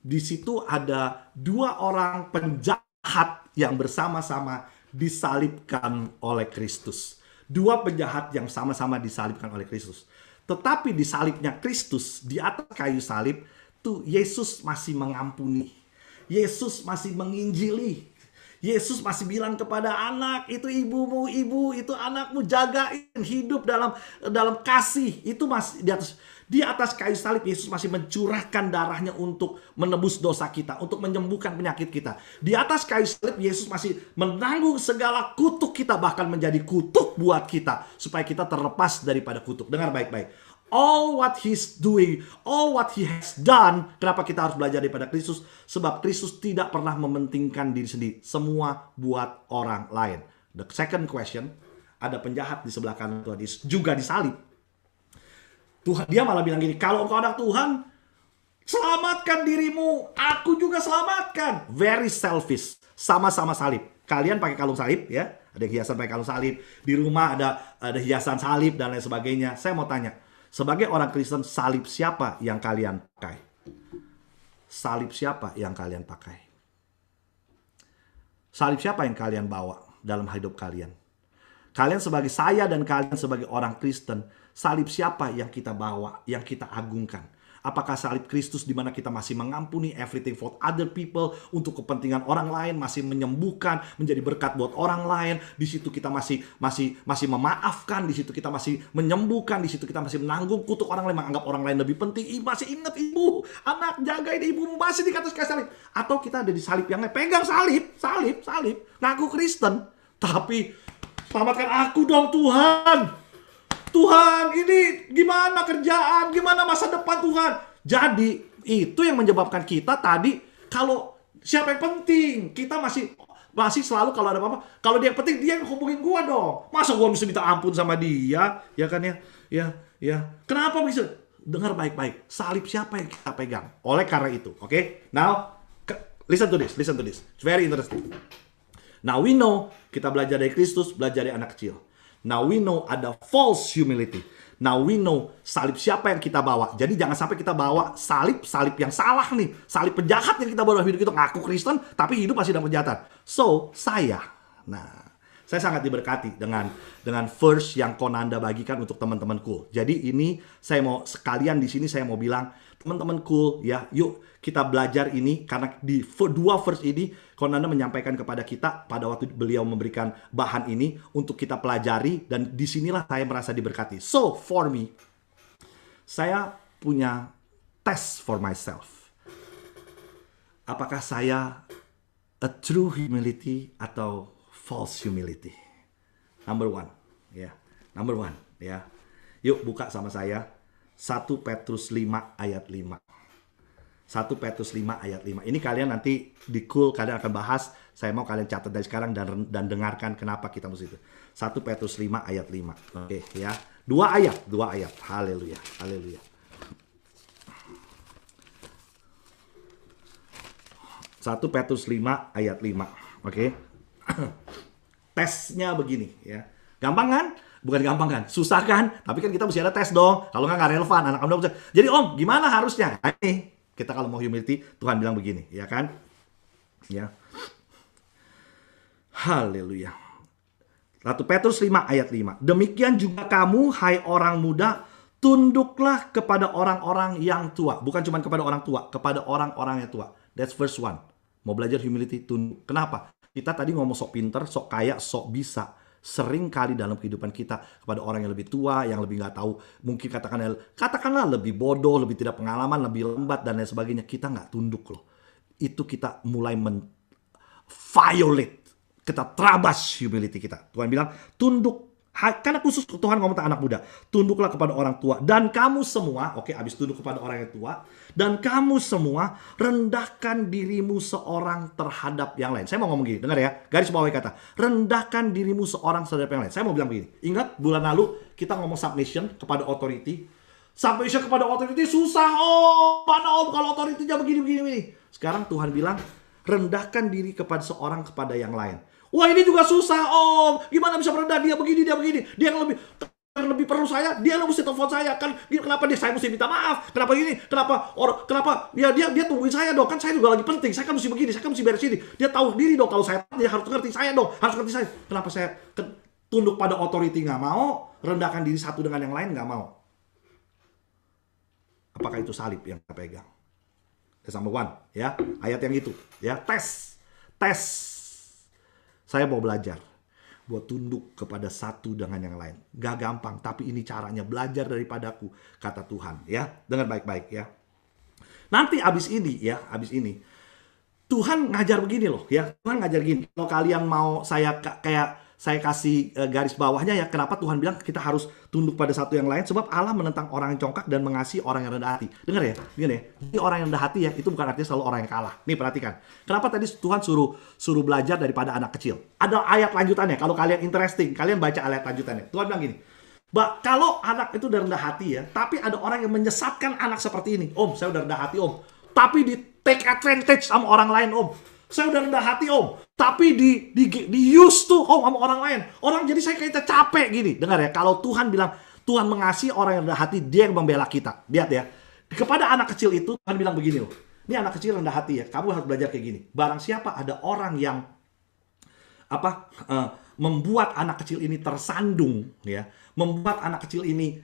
Di situ ada 2 orang penjahat yang bersama-sama disalibkan oleh Kristus. 2 penjahat yang sama-sama disalibkan oleh Kristus. Tetapi di salibnya Kristus, di atas kayu salib, tuh Yesus masih mengampuni. Yesus masih menginjili. Yesus masih bilang kepada anak, itu ibumu, ibu, itu anakmu, jagain, hidup dalam kasih. Itu masih di atas kayu salib Yesus masih mencurahkan darahnya untuk menebus dosa kita, untuk menyembuhkan penyakit kita. Di atas kayu salib Yesus masih menanggung segala kutuk kita, bahkan menjadi kutuk buat kita supaya kita terlepas daripada kutuk. Dengar baik-baik. All what he's doing, all what he has done. Kenapa kita harus belajar daripada Kristus? Sebab Kristus tidak pernah mementingkan diri sendiri. Semua buat orang lain. The second question, ada penjahat di sebelah kanan Tuhan Yesus juga disalib. Tuhan, dia malah bilang gini, kalau engkau anak Tuhan, selamatkan dirimu, aku juga selamatkan. Very selfish, sama-sama salib. Kalian pakai kalung salib ya, ada hiasan pakai kalung salib. Di rumah ada hiasan salib dan lain sebagainya. Saya mau tanya, sebagai orang Kristen, salib siapa yang kalian pakai? Salib siapa yang kalian pakai? Salib siapa yang kalian bawa dalam hidup kalian? Kalian sebagai saya dan kalian sebagai orang Kristen, salib siapa yang kita bawa, yang kita agungkan? Apakah salib Kristus di mana kita masih mengampuni everything for other people, untuk kepentingan orang lain, masih menyembuhkan, menjadi berkat buat orang lain. Di situ kita masih memaafkan, di situ kita masih menyembuhkan, di situ kita masih menanggung kutuk orang lain, menganggap orang lain lebih penting. Masih ingat ibu, anak, jagain ibumu, masih di atas kayu salib. Atau kita ada di salib yang lain, pegang salib, ngaku Kristen, tapi selamatkan aku dong Tuhan. Tuhan, ini gimana kerjaan, gimana masa depan Tuhan. Jadi itu yang menyebabkan kita tadi, kalau siapa yang penting, kita masih selalu kalau ada apa-apa, kalau dia yang penting, dia yang hubungin gua dong. Masa gua mesti minta ampun sama dia, ya kan ya? Ya. Kenapa bisa? Dengar baik-baik, salib siapa yang kita pegang? Oleh karena itu, oke? Now, listen to this. It's very interesting. Now we know, kita belajar dari Kristus, belajar dari anak kecil. Now we know ada false humility. Now we know salib siapa yang kita bawa. Jadi jangan sampai kita bawa salib yang salah nih. Salib penjahat yang kita bawa dalam hidup kita. Ngaku Kristen tapi hidup masih dalam kejahatan. So, saya sangat diberkati dengan verse yang Konanda bagikan untuk teman-teman cool. Jadi ini saya mau sekalian di sini saya mau bilang, teman-teman cool ya, yuk kita belajar ini karena di 2 verse ini Konanda menyampaikan kepada kita pada waktu beliau memberikan bahan ini untuk kita pelajari, dan disinilah saya merasa diberkati. So for me, saya punya test for myself. Apakah saya a true humility atau false humility? Number one. Yuk buka sama saya 1 Petrus 5 ayat 5. 1 Petrus 5 ayat 5. Ini kalian nanti di cool kalian akan bahas. Saya mau kalian catat dari sekarang dan dengarkan kenapa kita mesti itu. 1 Petrus 5 ayat 5. Oke ya. 2 ayat. Haleluya. 1 Petrus 5 ayat 5. Oke. Tesnya begini ya. Gampang kan? Bukan gampang kan? Susah kan? Tapi kan kita mesti ada tes dong. Kalau nggak relevan. Anak Anda bisa. Jadi Om, gimana harusnya? Ini kita kalau mau humility, Tuhan bilang begini, ya kan? Ya. Haleluya. 1 Petrus 5 ayat 5. Demikian juga kamu, hai orang muda, tunduklah kepada orang-orang yang tua. Bukan cuma kepada orang tua, kepada orang-orang yang tua. That's verse 1. Mau belajar humility, tunduk. Kenapa? Kita tadi ngomong sok pinter, sok kaya, sok bisa. Sering kali dalam kehidupan kita kepada orang yang lebih tua, yang lebih nggak tahu, mungkin katakanlah lebih bodoh, lebih tidak pengalaman, lebih lambat dan lain sebagainya, kita nggak tunduk loh. Itu kita mulai violate, kita terabas humility kita. Tuhan bilang tunduk Karena khusus Tuhan ngomong tentang anak muda. Tunduklah kepada orang tua. Dan kamu semua, oke, abis tunduk kepada orang yang tua. Dan kamu semua rendahkan dirimu seorang terhadap yang lain. Saya mau ngomong gini, dengar ya. Garis bawahi kata, rendahkan dirimu seorang terhadap yang lain. Saya mau bilang begini. Ingat bulan lalu kita ngomong submission kepada authority. Submission kepada authority susah, mana kalau authority-nya begini. Sekarang Tuhan bilang, rendahkan diri kepada seorang kepada yang lain. Wah, ini juga susah, gimana bisa merendah, dia begini. Dia yang lebih perlu saya, dia yang mesti telepon saya. Kan kenapa saya mesti minta maaf? Kenapa gini? Kenapa ya dia tungguin saya dong, kan saya juga lagi penting. Saya kan mesti begini, saya kan mesti beres ini. Dia tahu diri dong, kalau saya dia harus ngerti saya dong, harus ngerti saya. Kenapa saya tunduk pada authority nggak mau, rendahkan diri satu dengan yang lain nggak mau? Apakah itu salib yang kita pegang? That's number one, ya. Ayat yang itu, ya. Tes. Saya mau belajar buat tunduk kepada satu dengan yang lain. Gak gampang, tapi ini caranya, belajar daripadaku, kata Tuhan, ya. Dengar baik-baik, ya. Nanti abis ini Tuhan ngajar begini loh, ya. Tuhan ngajar gini. Kalau kalian mau saya kasih garis bawahnya, ya, kenapa Tuhan bilang kita harus tunduk pada satu yang lain? Sebab Allah menentang orang yang congkak dan mengasihi orang yang rendah hati. Dengar ya, gini ya. Ini orang yang rendah hati, ya, itu bukan artinya selalu orang yang kalah. Nih, perhatikan. Kenapa tadi Tuhan suruh belajar daripada anak kecil? Ada ayat lanjutannya. Kalau kalian interesting, kalian baca ayat lanjutannya. Tuhan bilang gini, kalau anak itu udah rendah hati, ya, tapi ada orang yang menyesatkan anak seperti ini. Om, saya udah rendah hati, Om. Tapi di take advantage sama orang lain, Om. Saya udah rendah hati, Om. Tapi di use tuh, Om, sama orang lain. Jadi saya kayaknya capek gini. Dengar ya, kalau Tuhan bilang, Tuhan mengasihi orang yang rendah hati, dia yang membela kita. Lihat ya. Kepada anak kecil itu, Tuhan bilang begini loh. Ini anak kecil rendah hati, ya. Kamu harus belajar kayak gini. Barang siapa ada orang yang membuat anak kecil ini tersandung, ya. Membuat anak kecil ini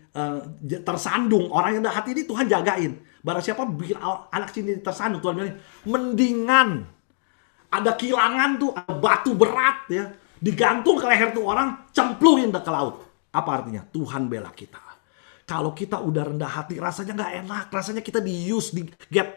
tersandung. Orang yang rendah hati ini Tuhan jagain. Barang siapa bikin anak kecil ini tersandung, Tuhan bilang, mendingan ada kilangan tuh, ada batu berat, ya, digantung ke leher tuh orang, cemplungin ke laut. Apa artinya? Tuhan bela kita. Kalau kita udah rendah hati, rasanya nggak enak. Rasanya kita di-use,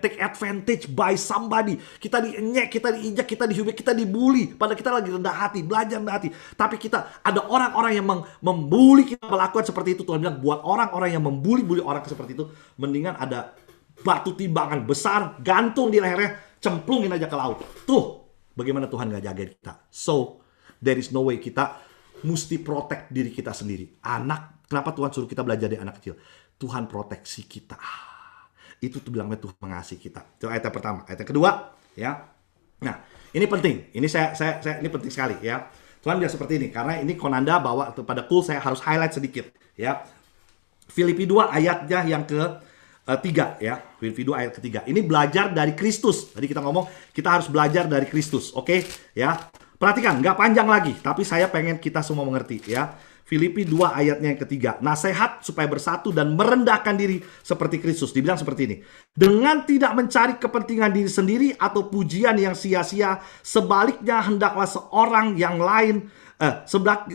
take advantage by somebody. Kita dienyek, kita diinjak, kita dihubik, kita dibully. Padahal kita lagi rendah hati, belajar rendah hati. Tapi ada orang-orang yang membuli kita melakukan seperti itu. Tuhan bilang, buat orang-orang yang membuli orang seperti itu, mendingan ada batu timbangan besar, gantung di lehernya, cemplungin aja ke laut. Tuh. Bagaimana Tuhan gak jaga kita? So, there is no way kita mesti protect diri kita sendiri. Kenapa Tuhan suruh kita belajar dari anak kecil? Tuhan proteksi kita. Itu tuh bilangnya Tuhan mengasihi kita. Itu ayat yang pertama. Ayat yang kedua, ya. Nah, ini penting. Ini ini penting sekali, ya. Tuhan bilang seperti ini, karena ini Konanda bawa pada saya harus highlight sedikit, ya. Filipi 2 ayatnya yang ketiga, ya. Filipi 2 ayat ketiga. Ini belajar dari Kristus. Tadi kita ngomong kita harus belajar dari Kristus, oke? Ya. Perhatikan, nggak panjang lagi, tapi saya pengen kita semua mengerti, ya. Filipi 2 ayatnya yang ketiga. Nasihat supaya bersatu dan merendahkan diri seperti Kristus. Dibilang seperti ini. Dengan tidak mencari kepentingan diri sendiri atau pujian yang sia-sia, sebaliknya hendaklah seorang yang lain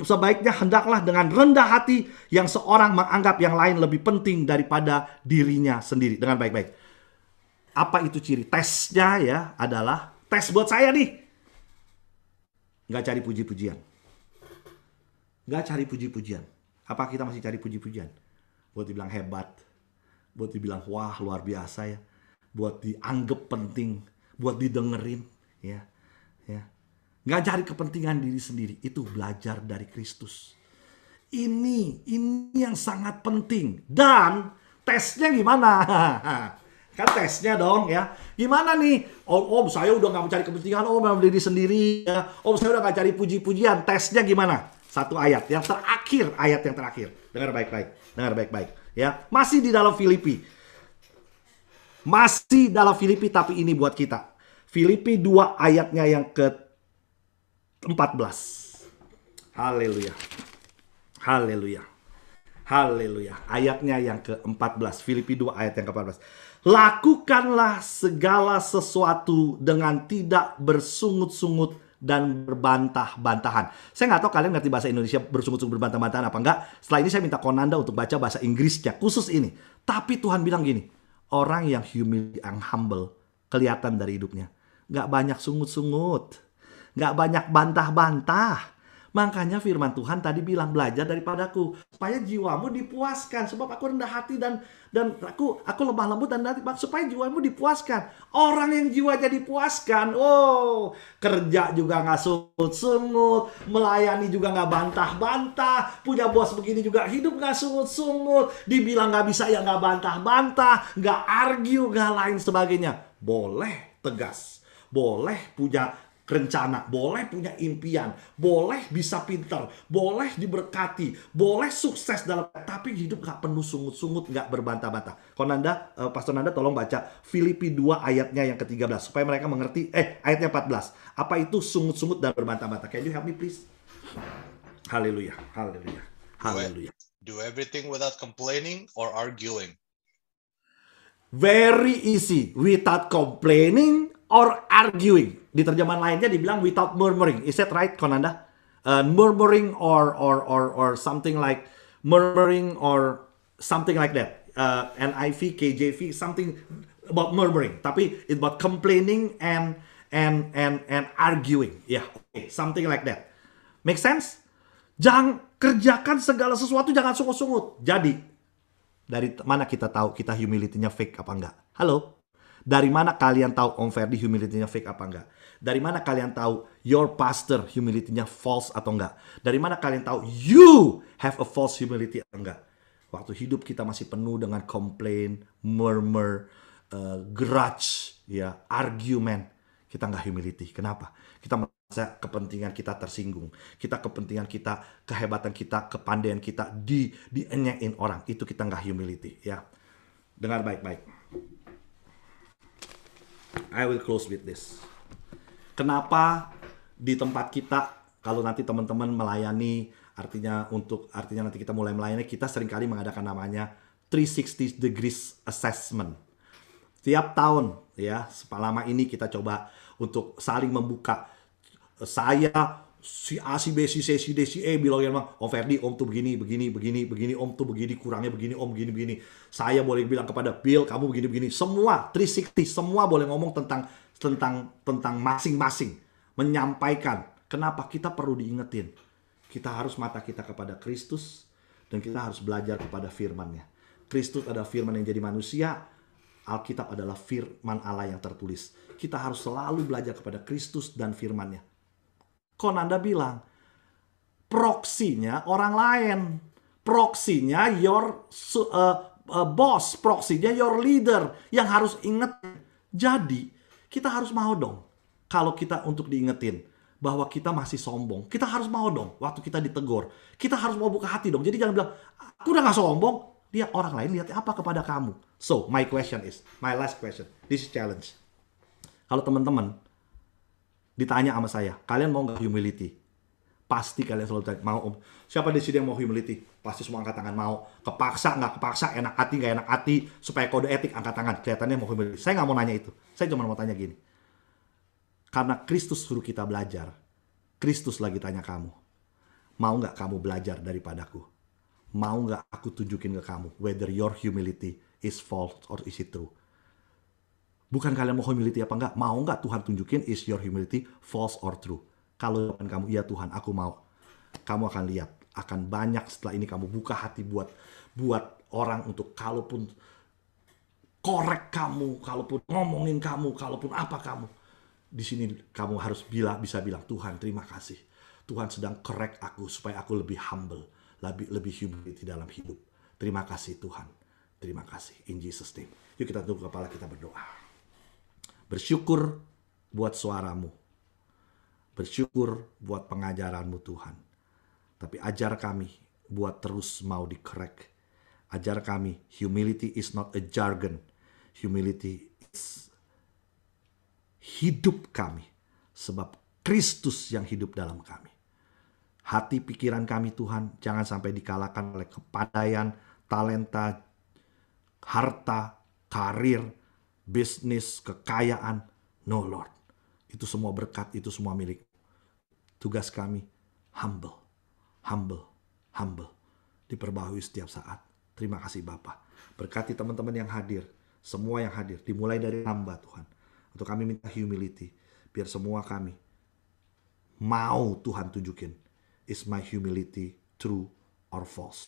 sebaiknya hendaklah dengan rendah hati yang seorang menganggap yang lain lebih penting daripada dirinya sendiri. Dengan baik-baik. Apa itu ciri? Tesnya, ya, adalah tes buat saya nih. Nggak cari puji-pujian. Nggak cari puji-pujian. Apa kita masih cari puji-pujian? Buat dibilang hebat. Buat dibilang wah luar biasa, ya. Buat dianggap penting. Buat didengerin, ya. Nggak cari kepentingan diri sendiri. Itu belajar dari Kristus. Ini yang sangat penting. Dan tesnya gimana? Kan tesnya dong, ya. Gimana nih? Om, saya udah nggak mencari kepentingan. Om, diri sendiri, ya. Om, saya udah nggak cari puji-pujian. Tesnya gimana? Satu ayat yang terakhir. Ayat yang terakhir. Dengar baik-baik. Dengar baik-baik, ya. Masih di dalam Filipi. Masih dalam Filipi, tapi ini buat kita. Filipi 2 ayatnya yang ke-14. Haleluya. Haleluya. Haleluya. Ayatnya yang ke-14. Filipi 2 ayat yang ke-14. Lakukanlah segala sesuatu dengan tidak bersungut-sungut dan berbantah-bantahan. Saya nggak tahu kalian ngerti bahasa Indonesia bersungut-sungut berbantah-bantahan apa enggak. Setelah ini saya minta Konanda untuk baca bahasa Inggrisnya. Khusus ini. Tapi Tuhan bilang gini. Orang yang humble kelihatan dari hidupnya. Nggak banyak sungut-sungut. Nggak banyak bantah-bantah. Makanya firman Tuhan tadi bilang, belajar daripadaku supaya jiwamu dipuaskan, sebab aku rendah hati dan aku lemah lembut dan hati, supaya jiwamu dipuaskan. Orang yang jiwanya dipuaskan, oh, kerja juga nggak sungut-sungut, melayani juga nggak bantah-bantah, punya bos begini juga hidup nggak sungut-sungut, dibilang nggak bisa ya nggak bantah-bantah, nggak argue, nggak lain sebagainya. Boleh tegas, boleh punya rencana, boleh punya impian, boleh bisa pintar, boleh diberkati, boleh sukses dalam, tapi hidup gak penuh sungut-sungut, gak berbantah-bantah. Pastor Nanda tolong baca Filipi 2 ayatnya yang ke-13 supaya mereka mengerti, ayatnya 14. Apa itu sungut-sungut dan berbantah-bantah? Can you help me please? Haleluya, haleluya, haleluya. Do everything without complaining or arguing. Very easy, without complaining or arguing. Di terjemahan lainnya dibilang without murmuring. Is that right, Konanda? Murmuring or something like murmuring or something like that. NIV, KJV, something about murmuring. Tapi it's about complaining and arguing. Yeah, okay, something like that. Make sense? Jangan kerjakan segala sesuatu, jangan sungut-sungut. Jadi, dari mana kita tahu kita humility-nya fake apa enggak? Halo? Dari mana kalian tahu Om Ferdi humility-nya fake apa enggak? Dari mana kalian tahu your pastor humility-nya false atau enggak? Dari mana kalian tahu you have a false humility atau enggak? Waktu hidup kita masih penuh dengan complain, murmur, grudge, ya, argument. Kita enggak humility. Kenapa? Kita merasa kepentingan kita tersinggung. Kita kepentingan kita, kehebatan kita, kepandaian kita dienyekin orang. Itu kita enggak humility, ya. Dengar baik-baik. I will close with this. Kenapa di tempat kita, kalau nanti teman-teman melayani, artinya nanti kita mulai melayani, kita seringkali mengadakan namanya 360 degrees assessment. Tiap tahun, ya, selama ini kita coba untuk saling membuka. Saya, si A, si B, si C, si D, si E bilang Om Ferdi, Om tuh begini, Om tuh begini, kurangnya begini, Om begini. Saya boleh bilang kepada Bill, kamu begini. Semua 360, semua boleh ngomong tentang masing-masing, menyampaikan. Kenapa? Kita perlu diingetin. Kita harus mata kita kepada Kristus dan kita harus belajar kepada firman-Nya. Kristus adalah firman yang jadi manusia, Alkitab adalah firman Allah yang tertulis. Kita harus selalu belajar kepada Kristus dan firman-Nya. Konanda bilang, proksinya orang lain, proksinya your boss, proksinya your leader yang harus inget. Jadi kita harus mau dong kalau kita untuk diingetin bahwa kita masih sombong. Kita harus mau dong waktu kita ditegur. Kita harus mau buka hati dong. Jadi jangan bilang, aku udah gak sombong. Lihat orang lain, lihat apa kepada kamu. So, my last question. This is challenge. Kalau teman-teman ditanya sama saya, kalian mau gak humility? Pasti kalian selalu tanya, mau Om. Siapa di sini yang mau humility? Pasti semua angkat tangan mau. Kepaksa, nggak kepaksa, enak hati, nggak enak hati, supaya kode etik angkat tangan. Kelihatannya mau humility. Saya nggak mau nanya itu. Saya cuma mau tanya gini. Karena Kristus suruh kita belajar. Kristus lagi tanya kamu. Mau nggak kamu belajar daripadaku? Mau nggak aku tunjukin ke kamu whether your humility is false or is it true? Bukan kalian mau humility apa enggak? Mau nggak Tuhan tunjukin is your humility false or true? Kalau kamu, iya Tuhan, aku mau. Kamu akan lihat, akan banyak setelah ini kamu buka hati buat orang untuk kalaupun korek kamu, kalaupun ngomongin kamu, kalaupun apa kamu. Di sini kamu harus bisa bilang, Tuhan terima kasih. Tuhan sedang korek aku supaya aku lebih humble, lebih humility dalam hidup. Terima kasih Tuhan. Terima kasih. In Jesus name. Yuk kita tunduk kepala, kita berdoa. Bersyukur buat suaramu. Bersyukur buat pengajaranmu Tuhan. Tapi ajar kami buat terus mau dikorek. Ajar kami, humility is not a jargon. Humility is hidup kami. Sebab Kristus yang hidup dalam kami. Hati pikiran kami Tuhan, jangan sampai dikalahkan oleh kepandaian, talenta, harta, karir, bisnis, kekayaan. No Lord. Itu semua berkat, itu semua milik. Tugas kami humble. Diperbaharui setiap saat. Terima kasih Bapa. Berkati teman-teman yang hadir. Semua yang hadir. Dimulai dari hamba Tuhan. Untuk kami minta humility. Biar semua kami mau Tuhan tunjukin is my humility true or false?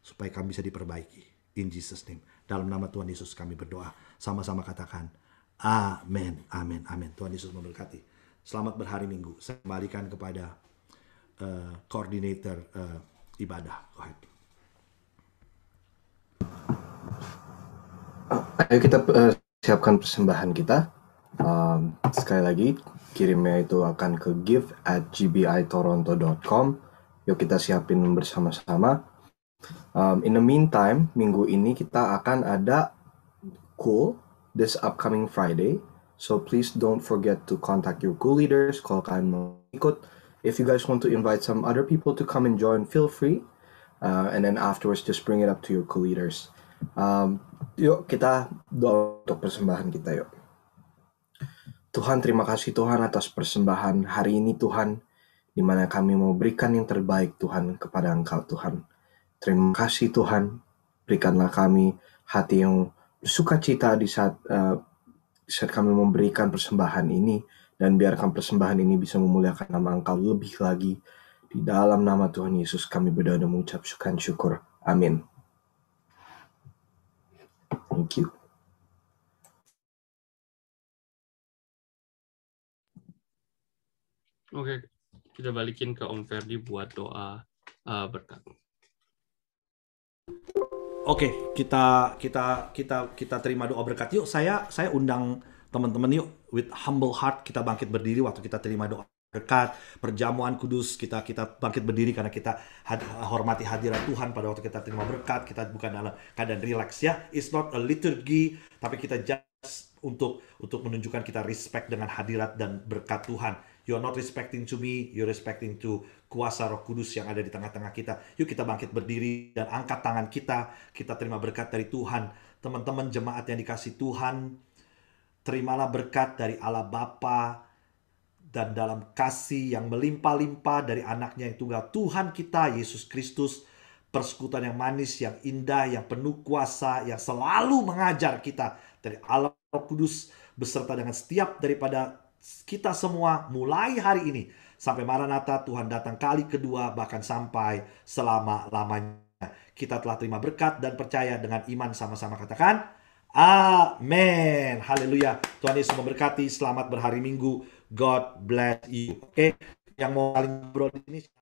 Supaya kami bisa diperbaiki. In Jesus name. Dalam nama Tuhan Yesus kami berdoa. Sama-sama katakan, amin, amin, amin. Tuhan Yesus memberkati. Selamat berhari Minggu. Saya kembalikan kepada koordinator ibadah. Go ahead. Ayo kita siapkan persembahan kita. Sekali lagi, kirimnya itu akan ke give@gbitoronto.com. Yuk kita siapin bersama-sama. In the meantime, minggu ini kita akan ada Cool this upcoming Friday. So please don't forget to contact your Cool leaders kalau kalian mau ikut. If you guys want to invite some other people to come and join, feel free. And then afterwards, just bring it up to your Cool leaders. Yuk kita doa untuk persembahan kita yuk. Tuhan, terima kasih Tuhan atas persembahan hari ini Tuhan, di mana kami mau berikan yang terbaik Tuhan kepada Engkau Tuhan. Terima kasih Tuhan, berikanlah kami hati yang bersukacita di saat kami memberikan persembahan ini, dan biarkan persembahan ini bisa memuliakan nama Engkau lebih lagi. Di dalam nama Tuhan Yesus kami berdoa dan mengucap syukur. Amin. Thank you. Oke, kita balikin ke Om Ferdi buat doa berkat. Oke, kita terima doa berkat. Yuk, saya undang teman-teman yuk, with humble heart kita bangkit berdiri waktu kita terima doa berkat, perjamuan kudus, kita bangkit berdiri karena kita hormati hadirat Tuhan pada waktu kita terima berkat. Kita bukan dalam keadaan relax ya. It's not a liturgy, tapi kita just untuk menunjukkan kita respect dengan hadirat dan berkat Tuhan. You're not respecting to me, you're respecting to kuasa Roh Kudus yang ada di tengah-tengah kita. Yuk kita bangkit berdiri dan angkat tangan kita terima berkat dari Tuhan. Teman-teman jemaat yang dikasih Tuhan, terimalah berkat dari Allah Bapa dan dalam kasih yang melimpah-limpah dari anaknya yang tunggal Tuhan kita Yesus Kristus, persekutuan yang manis, yang indah, yang penuh kuasa, yang selalu mengajar kita dari Allah Roh Kudus beserta dengan setiap daripada kita semua mulai hari ini sampai Maranatha Tuhan datang kali kedua, bahkan sampai selama-lamanya. Kita telah terima berkat dan percaya dengan iman, sama-sama katakan amin. Haleluya. Tuhan Yesus memberkati. Selamat berhari Minggu. God bless you. Oke, yang mau saling ngobrol di sini